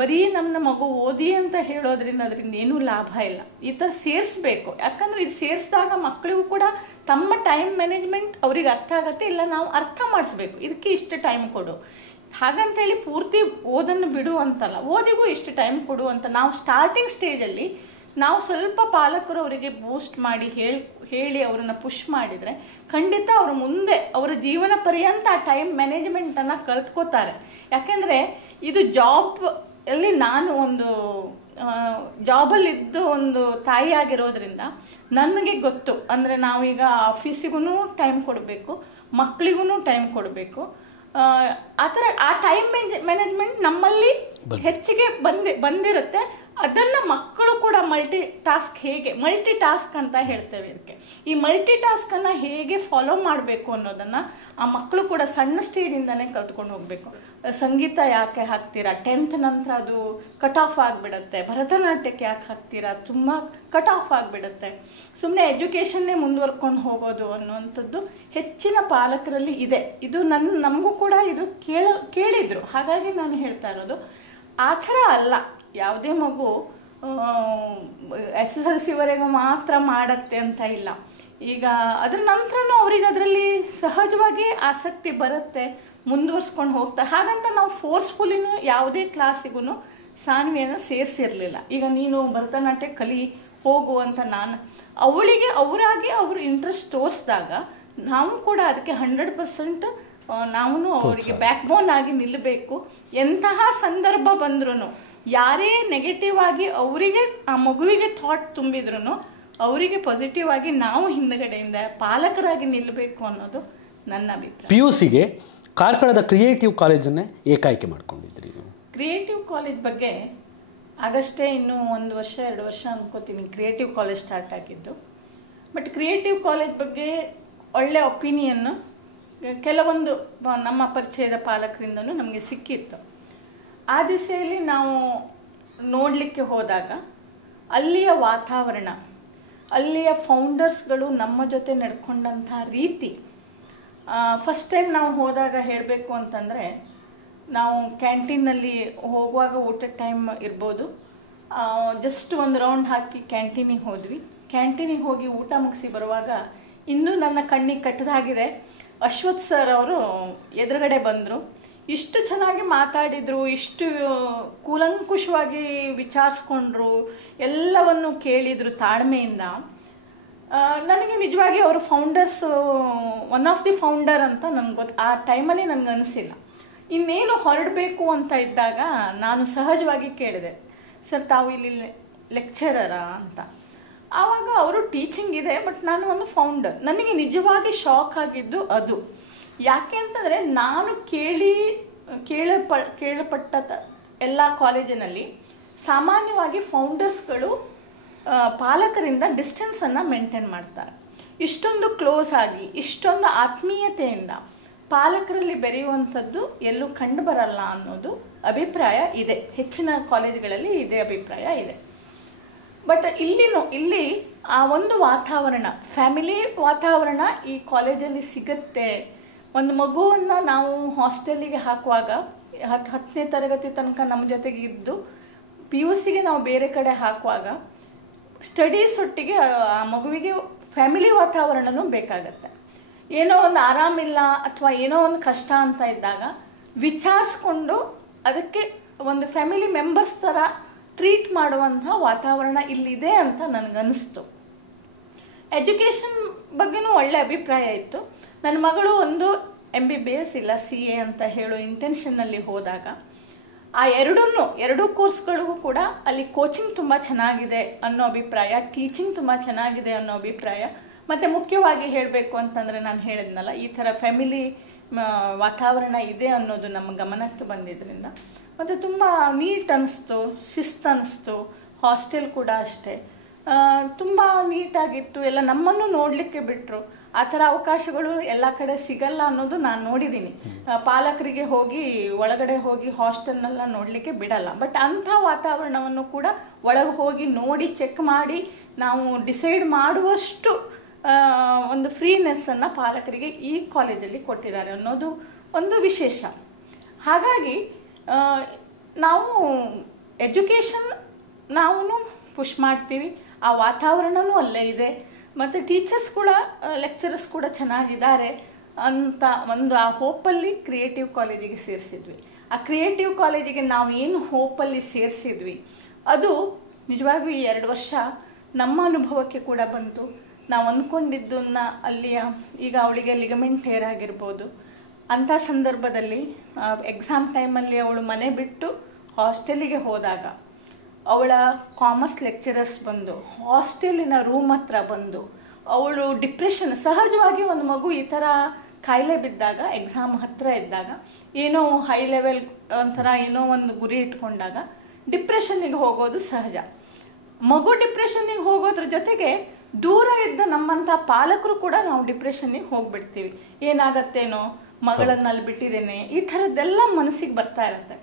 ಬರೀ ನಮ್ಮ ಮಗು ಓದಿ ಅಂತ ಹೇಳೋದ್ರಿಂದ ಅದರಿಂದ ಏನೂ ಲಾಭ ಇಲ್ಲ. ಈ ಥರ ಸೇರಿಸ್ಬೇಕು. ಯಾಕಂದರೆ ಇದು ಸೇರಿಸಿದಾಗ ಮಕ್ಕಳಿಗೂ ಕೂಡ ತಮ್ಮ ಟೈಮ್ ಮ್ಯಾನೇಜ್ಮೆಂಟ್ ಅವ್ರಿಗೆ ಅರ್ಥ ಆಗುತ್ತೆ. ಇಲ್ಲ ನಾವು ಅರ್ಥ ಮಾಡಿಸ್ಬೇಕು, ಇದಕ್ಕೆ ಇಷ್ಟು ಟೈಮ್ ಕೊಡು, ಹಾಗಂತೇಳಿ ಪೂರ್ತಿ ಓದನ್ನು ಬಿಡು ಅಂತಲ್ಲ, ಓದಿಗೂ ಇಷ್ಟು ಟೈಮ್ ಕೊಡು ಅಂತ ನಾವು ಸ್ಟಾರ್ಟಿಂಗ್ ಸ್ಟೇಜಲ್ಲಿ ನಾವು ಸ್ವಲ್ಪ ಪಾಲಕರು ಅವರಿಗೆ ಬೂಸ್ಟ್ ಮಾಡಿ ಹೇಳಿ ಅವ್ರನ್ನ ಪುಷ್ ಮಾಡಿದರೆ ಖಂಡಿತ ಅವರು ಮುಂದೆ ಅವರ ಜೀವನ ಪರ್ಯಂತ ಆ ಟೈಮ್ ಮ್ಯಾನೇಜ್ಮೆಂಟನ್ನು ಕಲ್ತ್ಕೋತಾರೆ. ಯಾಕೆಂದರೆ ಇದು ಜಾಬ್ ಅಲ್ಲಿ ನಾನು ಒಂದು ಜಾಬಲ್ಲಿದ್ದು ಒಂದು ತಾಯಿ ಆಗಿರೋದ್ರಿಂದ ನನಗೆ ಗೊತ್ತು, ಅಂದರೆ ನಾವೀಗ ಆಫೀಸಿಗೂ ಟೈಮ್ ಕೊಡಬೇಕು, ಮಕ್ಕಳಿಗೂ ಟೈಮ್ ಕೊಡಬೇಕು. ಆ ಥರ ಆ ಟೈಮ್ ಮ್ಯಾನೇಜ್ಮೆಂಟ್ ನಮ್ಮಲ್ಲಿ ಹೆಚ್ಚಿಗೆ ಬಂದಿರುತ್ತೆ. ಅದನ್ನು ಮಕ್ಕಳು ಕೂಡ ಮಲ್ಟಿ ಟಾಸ್ಕ್ ಅಂತ ಹೇಳ್ತೇವೆ ಇದಕ್ಕೆ. ಈ ಮಲ್ಟಿ ಟಾಸ್ಕನ್ನು ಹೇಗೆ ಫಾಲೋ ಮಾಡಬೇಕು ಅನ್ನೋದನ್ನು ಆ ಮಕ್ಕಳು ಕೂಡ ಸಣ್ಣ ಸ್ಟೇಜಿಂದನೇ ಕಲ್ತ್ಕೊಂಡು ಹೋಗಬೇಕು. ಸಂಗೀತ ಯಾಕೆ ಹಾಕ್ತೀರಾ, 10th ನಂತರ ಅದು ಕಟ್ ಆಫ್ ಆಗಿಬಿಡುತ್ತೆ. ಭರತನಾಟ್ಯಕ್ಕೆ ಯಾಕೆ ಹಾಕ್ತೀರಾ, ತುಂಬ ಕಟ್ ಆಫ್ ಆಗಿಬಿಡುತ್ತೆ. ಸುಮ್ಮನೆ ಎಜುಕೇಷನ್ನೇ ಮುಂದುವರ್ಕೊಂಡು ಹೋಗೋದು ಅನ್ನುವಂಥದ್ದು ಹೆಚ್ಚಿನ ಪಾಲಕರಲ್ಲಿ ಇದೆ. ಇದು ನಮಗೂ ಕೂಡ ಇದು ಕೇಳಿದರು. ಹಾಗಾಗಿ ನಾನು ಹೇಳ್ತಾ ಇರೋದು ಆ ಥರ ಅಲ್ಲ. ಯಾವುದೇ ಮಗು SSLCವರೆಗೂ ಮಾತ್ರ ಮಾಡತ್ತೆ ಅಂತ ಇಲ್ಲ. ಈಗ ಅದ್ರ ನಂತರನೂ ಅವ್ರಿಗೆ ಅದರಲ್ಲಿ ಸಹಜವಾಗಿ ಆಸಕ್ತಿ ಬರುತ್ತೆ, ಮುಂದುವರ್ಸ್ಕೊಂಡು ಹೋಗ್ತಾರೆ. ಹಾಗಂತ ನಾವು ಫೋರ್ಸ್ಫುಲಿನೂ ಯಾವುದೇ ಕ್ಲಾಸಿಗೂ ಸಾನ್ವಿಯನ್ನು ಸೇರಿಸಿರಲಿಲ್ಲ. ಈಗ ನೀನು ಭರತನಾಟ್ಯ ಹೋಗು ಅಂತ ನಾನು ಅವರಾಗಿ ಅವರು ಇಂಟ್ರೆಸ್ಟ್ ತೋರಿಸಿದಾಗ ನಾವು ಕೂಡ ಅದಕ್ಕೆ 100% ನಾವು ಅವರಿಗೆ ಬ್ಯಾಕ್ ಬೋನ್ ಆಗಿ ನಿಲ್ಲಬೇಕು. ಎಂತಹ ಸಂದರ್ಭ ಬಂದ್ರೂ, ಯಾರೇ ನೆಗೆಟಿವ್ ಆಗಿ ಅವರಿಗೆ ಆ ಮಗುವಿಗೆ ಥಾಟ್ ತುಂಬಿದ್ರು ಅವರಿಗೆ ಪಾಸಿಟಿವ್ ಆಗಿ ನಾವು ಹಿಂದಗಡೆಯಿಂದ ಪಾಲಕರಾಗಿ ನಿಲ್ಲಬೇಕು ಅನ್ನೋದು ನನ್ನ ಅಭಿಪ್ರಾಯ. PUCಗೆ ಕಾರ್ಕಳದ ಕ್ರಿಯೇಟಿವ್ ಕಾಲೇಜನ್ನೇ ಏಕಾಯ್ಕೆ ಮಾಡ್ಕೊಂಡಿದ್ರಿ. ಕ್ರಿಯೇಟಿವ್ ಕಾಲೇಜ್ ಬಗ್ಗೆ ಆಗಷ್ಟೇ ಇನ್ನೂ 1 ವರ್ಷ 2 ವರ್ಷ ಅನ್ಕೋತೀನಿ ಕ್ರಿಯೇಟಿವ್ ಕಾಲೇಜ್ ಸ್ಟಾರ್ಟ್ ಆಗಿದ್ದು. ಬಟ್ ಕ್ರಿಯೇಟಿವ್ ಕಾಲೇಜ್ ಬಗ್ಗೆ ಒಳ್ಳೆ ಒಪಿನಿಯನ್ನು ಕೆಲವೊಂದು ನಮ್ಮ ಪರಿಚಯದ ಪಾಲಕರಿಂದನೂ ನಮಗೆ ಸಿಕ್ಕಿತ್ತು. ಆ ದಿಸೆಯಲ್ಲಿ ನಾವು ನೋಡಲಿಕ್ಕೆ ಹೋದಾಗ ಅಲ್ಲಿಯ ವಾತಾವರಣ, ಅಲ್ಲಿಯ ಫೌಂಡರ್ಸ್ಗಳು ನಮ್ಮ ಜೊತೆ ನಡ್ಕೊಂಡಂಥ ರೀತಿ, ಫಸ್ಟ್ ಟೈಮ್ ನಾವು ಹೋದಾಗ ಹೇಳಬೇಕು ಅಂತಂದರೆ, ನಾವು ಕ್ಯಾಂಟೀನಲ್ಲಿ ಹೋಗುವಾಗ ಊಟದ ಟೈಮ್ ಇರ್ಬೋದು, ಜಸ್ಟ್ ಒಂದು ರೌಂಡ್ ಹಾಕಿ ಕ್ಯಾಂಟೀನಿಗೆ ಹೋದ್ವಿ. ಕ್ಯಾಂಟೀನಿಗೆ ಹೋಗಿ ಊಟ ಮುಗಿಸಿ ಬರುವಾಗ ಇನ್ನೂ ನನ್ನ ಕಣ್ಣಿಗೆ ಕಟ್ಟದಾಗಿದೆ, ಅಶ್ವಥ್ ಸರ್ ಅವರು ಎದುರುಗಡೆ ಬಂದರು. ಇಷ್ಟು ಚೆನ್ನಾಗಿ ಮಾತಾಡಿದರು, ಇಷ್ಟು ಕೂಲಂಕುಷವಾಗಿ ವಿಚಾರಿಸ್ಕೊಂಡ್ರು, ಎಲ್ಲವನ್ನು ಕೇಳಿದರು ತಾಳ್ಮೆಯಿಂದ. ನನಗೆ ನಿಜವಾಗಿ ಅವರು ಫೌಂಡರ್ಸು, ಒನ್ ಆಫ್ ದಿ ಫೌಂಡರ್ ಅಂತ ನನಗೆ ಆ ಟೈಮಲ್ಲಿ ನನಗೆ ಅನಿಸಿಲ್ಲ. ಇನ್ನೇನು ಹೊರಡಬೇಕು ಅಂತ ಇದ್ದಾಗ ನಾನು ಸಹಜವಾಗಿ ಕೇಳಿದೆ, ಸರ್ ತಾವು ಇಲ್ಲಿ ಲೆಕ್ಚರರಾ ಅಂತ. ಆವಾಗ ಅವರು ಟೀಚಿಂಗ್ ಇದೆ, ಬಟ್ ನಾನು ಒಂದು ಫೌಂಡರ್. ನನಗೆ ನಿಜವಾಗಿ ಶಾಕ್ ಆಗಿದ್ದು ಅದು. ಯಾಕೆ ಅಂತಂದರೆ ನಾನು ಕೇಳಪಟ್ಟ ಎಲ್ಲ ಕಾಲೇಜಿನಲ್ಲಿ ಸಾಮಾನ್ಯವಾಗಿ ಫೌಂಡರ್ಸ್ಗಳು ಪಾಲಕರಿಂದ ಡಿಸ್ಟೆನ್ಸನ್ನು ಮೇಂಟೈನ್ ಮಾಡ್ತಾರೆ. ಇಷ್ಟೊಂದು ಕ್ಲೋಸ್ ಆಗಿ, ಇಷ್ಟೊಂದು ಆತ್ಮೀಯತೆಯಿಂದ ಪಾಲಕರಲ್ಲಿ ಬೆರೆಯುವಂಥದ್ದು ಎಲ್ಲೂ ಕಂಡು ಬರಲ್ಲ ಅನ್ನೋದು ಅಭಿಪ್ರಾಯ ಇದೆ. ಹೆಚ್ಚಿನ ಕಾಲೇಜುಗಳಲ್ಲಿ ಇದೇ ಅಭಿಪ್ರಾಯ ಇದೆ. ಬಟ್ ಇಲ್ಲಿ ಆ ಒಂದು ವಾತಾವರಣ, ಫ್ಯಾಮಿಲಿ ವಾತಾವರಣ ಈ ಕಾಲೇಜಲ್ಲಿ ಸಿಗುತ್ತೆ. ಒಂದು ಮಗುವನ್ನು ನಾವು ಹಾಸ್ಟೆಲಿಗೆ ಹಾಕುವಾಗ 10ನೇ ತರಗತಿ ತನಕ ನಮ್ಮ ಜೊತೆಗೆ ಇದ್ದು PUCಗೆ ನಾವು ಬೇರೆ ಕಡೆ ಹಾಕುವಾಗ ಸ್ಟಡೀಸ್ ಒಟ್ಟಿಗೆ ಆ ಮಗುವಿಗೆ ಫ್ಯಾಮಿಲಿ ವಾತಾವರಣನೂ ಬೇಕಾಗತ್ತೆ. ಏನೋ ಒಂದು ಆರಾಮಿಲ್ಲ ಅಥವಾ ಏನೋ ಒಂದು ಕಷ್ಟ ಅಂತ ಇದ್ದಾಗ ವಿಚಾರಿಸ್ಕೊಂಡು ಅದಕ್ಕೆ ಒಂದು ಫ್ಯಾಮಿಲಿ ಮೆಂಬರ್ಸ್ ಥರ ಟ್ರೀಟ್ ಮಾಡುವಂಥ ವಾತಾವರಣ ಇಲ್ಲಿದೆ ಅಂತ ನನಗನ್ನಿಸ್ತು. ಎಜುಕೇಷನ್ ಬಗ್ಗೆನೂ ಒಳ್ಳೆ ಅಭಿಪ್ರಾಯ ಇತ್ತು. ನನ್ನ ಮಗಳು ಒಂದು MBBS ಇಲ್ಲ CA ಅಂತ ಹೇಳೋ ಇಂಟೆನ್ಷನ್ನಲ್ಲಿ ಹೋದಾಗ ಆ ಎರಡೂ ಕೋರ್ಸ್ಗಳಿಗೂ ಕೂಡ ಅಲ್ಲಿ ಕೋಚಿಂಗ್ ತುಂಬ ಚೆನ್ನಾಗಿದೆ ಅನ್ನೋ ಅಭಿಪ್ರಾಯ, ಟೀಚಿಂಗ್ ತುಂಬ ಚೆನ್ನಾಗಿದೆ ಅನ್ನೋ ಅಭಿಪ್ರಾಯ. ಮತ್ತು ಮುಖ್ಯವಾಗಿ ಹೇಳಬೇಕು ಅಂತಂದರೆ ನಾನು ಹೇಳಿದ್ನಲ್ಲ, ಈ ಥರ ಫ್ಯಾಮಿಲಿ ವಾತಾವರಣ ಇದೆ ಅನ್ನೋದು ನಮ್ಮ ಗಮನಕ್ಕೆ ಬಂದಿದ್ದರಿಂದ ಮತ್ತು ತುಂಬ ನೀಟ್ ಅನ್ನಿಸ್ತು, ಶಿಸ್ತು ಅನ್ನಿಸ್ತು. ಹಾಸ್ಟೆಲ್ ಕೂಡ ಅಷ್ಟೇ ತುಂಬ ನೀಟಾಗಿತ್ತು. ಎಲ್ಲ ನಮ್ಮನ್ನು ನೋಡಲಿಕ್ಕೆ ಬಿಟ್ಟರು. ಆ ಥರ ಅವಕಾಶಗಳು ಎಲ್ಲ ಕಡೆ ಸಿಗಲ್ಲ ಅನ್ನೋದು ನಾನು ನೋಡಿದ್ದೀನಿ. ಪಾಲಕರಿಗೆ ಒಳಗಡೆ ಹೋಗಿ ಹಾಸ್ಟೆಲ್ನೆಲ್ಲ ನೋಡಲಿಕ್ಕೆ ಬಿಡಲ್ಲ. ಬಟ್ ಅಂಥ ವಾತಾವರಣವನ್ನು ಕೂಡ ಒಳಗೆ ಹೋಗಿ ನೋಡಿ ಚೆಕ್ ಮಾಡಿ ನಾವು ಡಿಸೈಡ್ ಮಾಡುವಷ್ಟು ಒಂದು ಫ್ರೀನೆಸ್ಸನ್ನು ಪಾಲಕರಿಗೆ ಈ ಕಾಲೇಜಲ್ಲಿ ಕೊಟ್ಟಿದ್ದಾರೆ ಅನ್ನೋದು ಒಂದು ವಿಶೇಷ. ಹಾಗಾಗಿ ನಾವು ಎಜುಕೇಷನ್ ನಾವು ಪುಷ್ ಮಾಡ್ತೀವಿ. ಆ ವಾತಾವರಣವೂ ಅಲ್ಲೇ ಇದೆ ಮತ್ತು ಟೀಚರ್ಸ್ ಕೂಡ, ಲೆಕ್ಚರರ್ಸ್ ಕೂಡ ಚೆನ್ನಾಗಿದ್ದಾರೆ ಅಂತ ಒಂದು ಆ ಹೋಪಲ್ಲಿ ಕ್ರಿಯೇಟಿವ್ ಕಾಲೇಜಿಗೆ ಸೇರಿಸಿದ್ವಿ. ಆ ಕ್ರಿಯೇಟಿವ್ ಕಾಲೇಜಿಗೆ ನಾವು ಏನು ಹೋಪಲ್ಲಿ ಸೇರಿಸಿದ್ವಿ ಅದು ನಿಜವಾಗ್ಲೂ ಈ 2 ವರ್ಷ ನಮ್ಮ ಅನುಭವಕ್ಕೆ ಕೂಡ ಬಂತು. ನಾವು ಅಂದ್ಕೊಂಡಿದ್ದನ್ನು ಅಲ್ಲಿಯ, ಈಗ ಅವಳಿಗೆ ಲಿಗಮೆಂಟ್ ಟೇರ್ ಆಗಿರ್ಬೋದು, ಅಂಥ ಸಂದರ್ಭದಲ್ಲಿ ಎಕ್ಸಾಮ್ ಟೈಮಲ್ಲಿ ಅವಳು ಮನೆ ಬಿಟ್ಟು ಹಾಸ್ಟೆಲಿಗೆ ಹೋದಾಗ ಅವಳ ಕಾಮರ್ಸ್ ಲೆಕ್ಚರರ್ಸ್ ಬಂದು ಹಾಸ್ಟೆಲಿನ ರೂಮ್ ಹತ್ರ ಬಂದು ಅವಳು ಡಿಪ್ರೆಷನ್, ಸಹಜವಾಗಿ ಒಂದು ಮಗು ಈ ಥರ ಕಾಯಿಲೆ ಬಿದ್ದಾಗ, ಎಕ್ಸಾಮ್ ಹತ್ತಿರ ಇದ್ದಾಗ, ಏನೋ ಹೈ ಲೆವೆಲ್ ಒಂಥರ ಏನೋ ಒಂದು ಗುರಿ ಇಟ್ಕೊಂಡಾಗ ಡಿಪ್ರೆಷನ್ನಿಗೆ ಹೋಗೋದು ಸಹಜ. ಮಗು ಡಿಪ್ರೆಷನ್ನಿಗೆ ಹೋಗೋದ್ರ ಜೊತೆಗೆ ದೂರ ಇದ್ದ ನಮ್ಮಂಥ ಪಾಲಕರು ಕೂಡ ನಾವು ಡಿಪ್ರೆಷನ್ನಿಗೆ ಹೋಗ್ಬಿಡ್ತೀವಿ. ಏನಾಗತ್ತೇನೋ, ಮಗಳನ್ನು ಅಲ್ಲಿ ಬಿಟ್ಟಿದ್ದೇನೆ, ಈ ಥರದ್ದೆಲ್ಲ ಮನಸ್ಸಿಗೆ ಬರ್ತಾ ಇರುತ್ತೆ.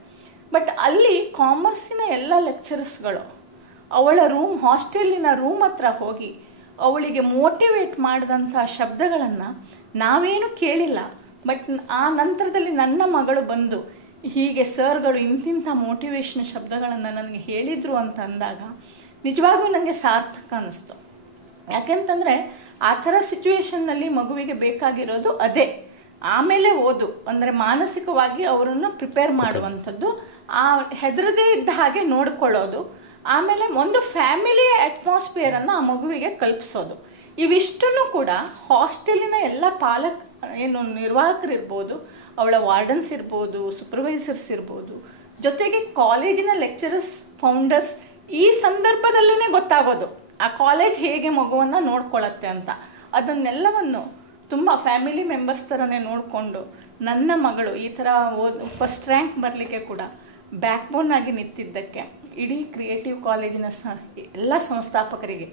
ಬಟ್ ಅಲ್ಲಿ ಕಾಮರ್ಸಿನ ಎಲ್ಲ ಲೆಕ್ಚರರ್ಸ್ಗಳು ಅವಳ ಹಾಸ್ಟೆಲಿನ ರೂಮ್ ಹತ್ರ ಹೋಗಿ ಅವಳಿಗೆ ಮೋಟಿವೇಟ್ ಮಾಡಿದಂಥ ಶಬ್ದಗಳನ್ನು ನಾವೇನು ಕೇಳಿಲ್ಲ. ಬಟ್ ಆ ನಂತರದಲ್ಲಿ ನನ್ನ ಮಗಳು ಬಂದು ಹೀಗೆ ಸರ್ಗಳು ಇಂತಿಂಥ ಮೋಟಿವೇಶನ್ ಶಬ್ದಗಳನ್ನು ನನಗೆ ಹೇಳಿದರು ಅಂತ ಅಂದಾಗ ನಿಜವಾಗೂ ನನಗೆ ಸಾರ್ಥಕ ಅನ್ನಿಸ್ತು. ಯಾಕೆಂತಂದರೆ ಆ ಥರ ಸಿಚುವೇಶನ್ನಲ್ಲಿ ಮಗುವಿಗೆ ಬೇಕಾಗಿರೋದು ಅದೇ. ಆಮೇಲೆ ಓದು ಅಂದರೆ ಮಾನಸಿಕವಾಗಿ ಅವರನ್ನು ಪ್ರಿಪೇರ್ ಮಾಡುವಂಥದ್ದು, ಆ ಹೆದರದೇ ಇದ್ದ ಹಾಗೆ ನೋಡ್ಕೊಳ್ಳೋದು, ಆಮೇಲೆ ಒಂದು ಫ್ಯಾಮಿಲಿಯ ಅಟ್ಮಾಸ್ಫಿಯರನ್ನು ಆ ಮಗುವಿಗೆ ಕಲ್ಪಿಸೋದು. ಇವಿಷ್ಟನ್ನು ಕೂಡ ಹಾಸ್ಟೆಲಿನ ಎಲ್ಲ ನಿರ್ವಾಹಕರಿರ್ಬೋದು, ಅವಳ ವಾರ್ಡನ್ಸ್ ಇರ್ಬೋದು, ಸೂಪರ್ವೈಸರ್ಸ್ ಇರ್ಬೋದು, ಜೊತೆಗೆ ಕಾಲೇಜಿನ ಲೆಕ್ಚರರ್ಸ್, ಫೌಂಡರ್ಸ್ ಈ ಸಂದರ್ಭದಲ್ಲೇ ಗೊತ್ತಾಗೋದು ಆ ಕಾಲೇಜ್ ಹೇಗೆ ಮಗುವನ್ನು ನೋಡ್ಕೊಳ್ಳುತ್ತೆ ಅಂತ. ಅದನ್ನೆಲ್ಲವನ್ನು ತುಂಬ ಫ್ಯಾಮಿಲಿ ಮೆಂಬರ್ಸ್ ಥರನೇ ನೋಡಿಕೊಂಡು ನನ್ನ ಮಗಳು ಈ ಥರ ಫಸ್ಟ್ ರ್ಯಾಂಕ್ ಬರಲಿಕ್ಕೆ ಕೂಡ ಬ್ಯಾಕ್ ಬೋನ್ ಆಗಿ ನಿಂತಿದ್ದಕ್ಕೆ ಇಡೀ ಕ್ರಿಯೇಟಿವ್ ಕಾಲೇಜಿನ ಎಲ್ಲ ಸಂಸ್ಥಾಪಕರಿಗೆ,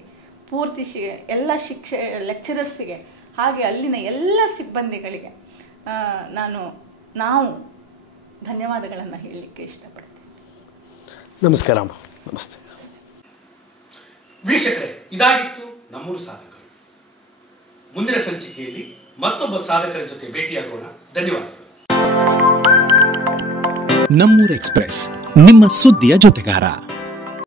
ಪೂರ್ತಿ ಎಲ್ಲ ಲೆಕ್ಚರರ್ಸಿಗೆ, ಹಾಗೆ ಅಲ್ಲಿನ ಎಲ್ಲ ಸಿಬ್ಬಂದಿಗಳಿಗೆ ನಾವು ಧನ್ಯವಾದಗಳನ್ನು ಹೇಳಲಿಕ್ಕೆ ಇಷ್ಟಪಡ್ತೀವಿ. ನಮಸ್ಕಾರ. ನಮಸ್ತೆ ವೀಕ್ಷಕರೇ, ಇದಾಗಿತ್ತು ನಮ್ಮೂರು ಸಾಧಕರು. ಮುಂದಿನ ಸಂಚಿಕೆಯಲ್ಲಿ ಮತ್ತೊಬ್ಬ ಸಾಧಕರ ಜೊತೆ ಭೇಟಿಯಾಗೋಣ. ಧನ್ಯವಾದಗಳು. ನಮ್ಮೂರು ಎಕ್ಸ್‌ಪ್ರೆಸ್, ನಿಮ್ಮ ಸುದ್ದಿಯ ಜೊತೆಗಾರ.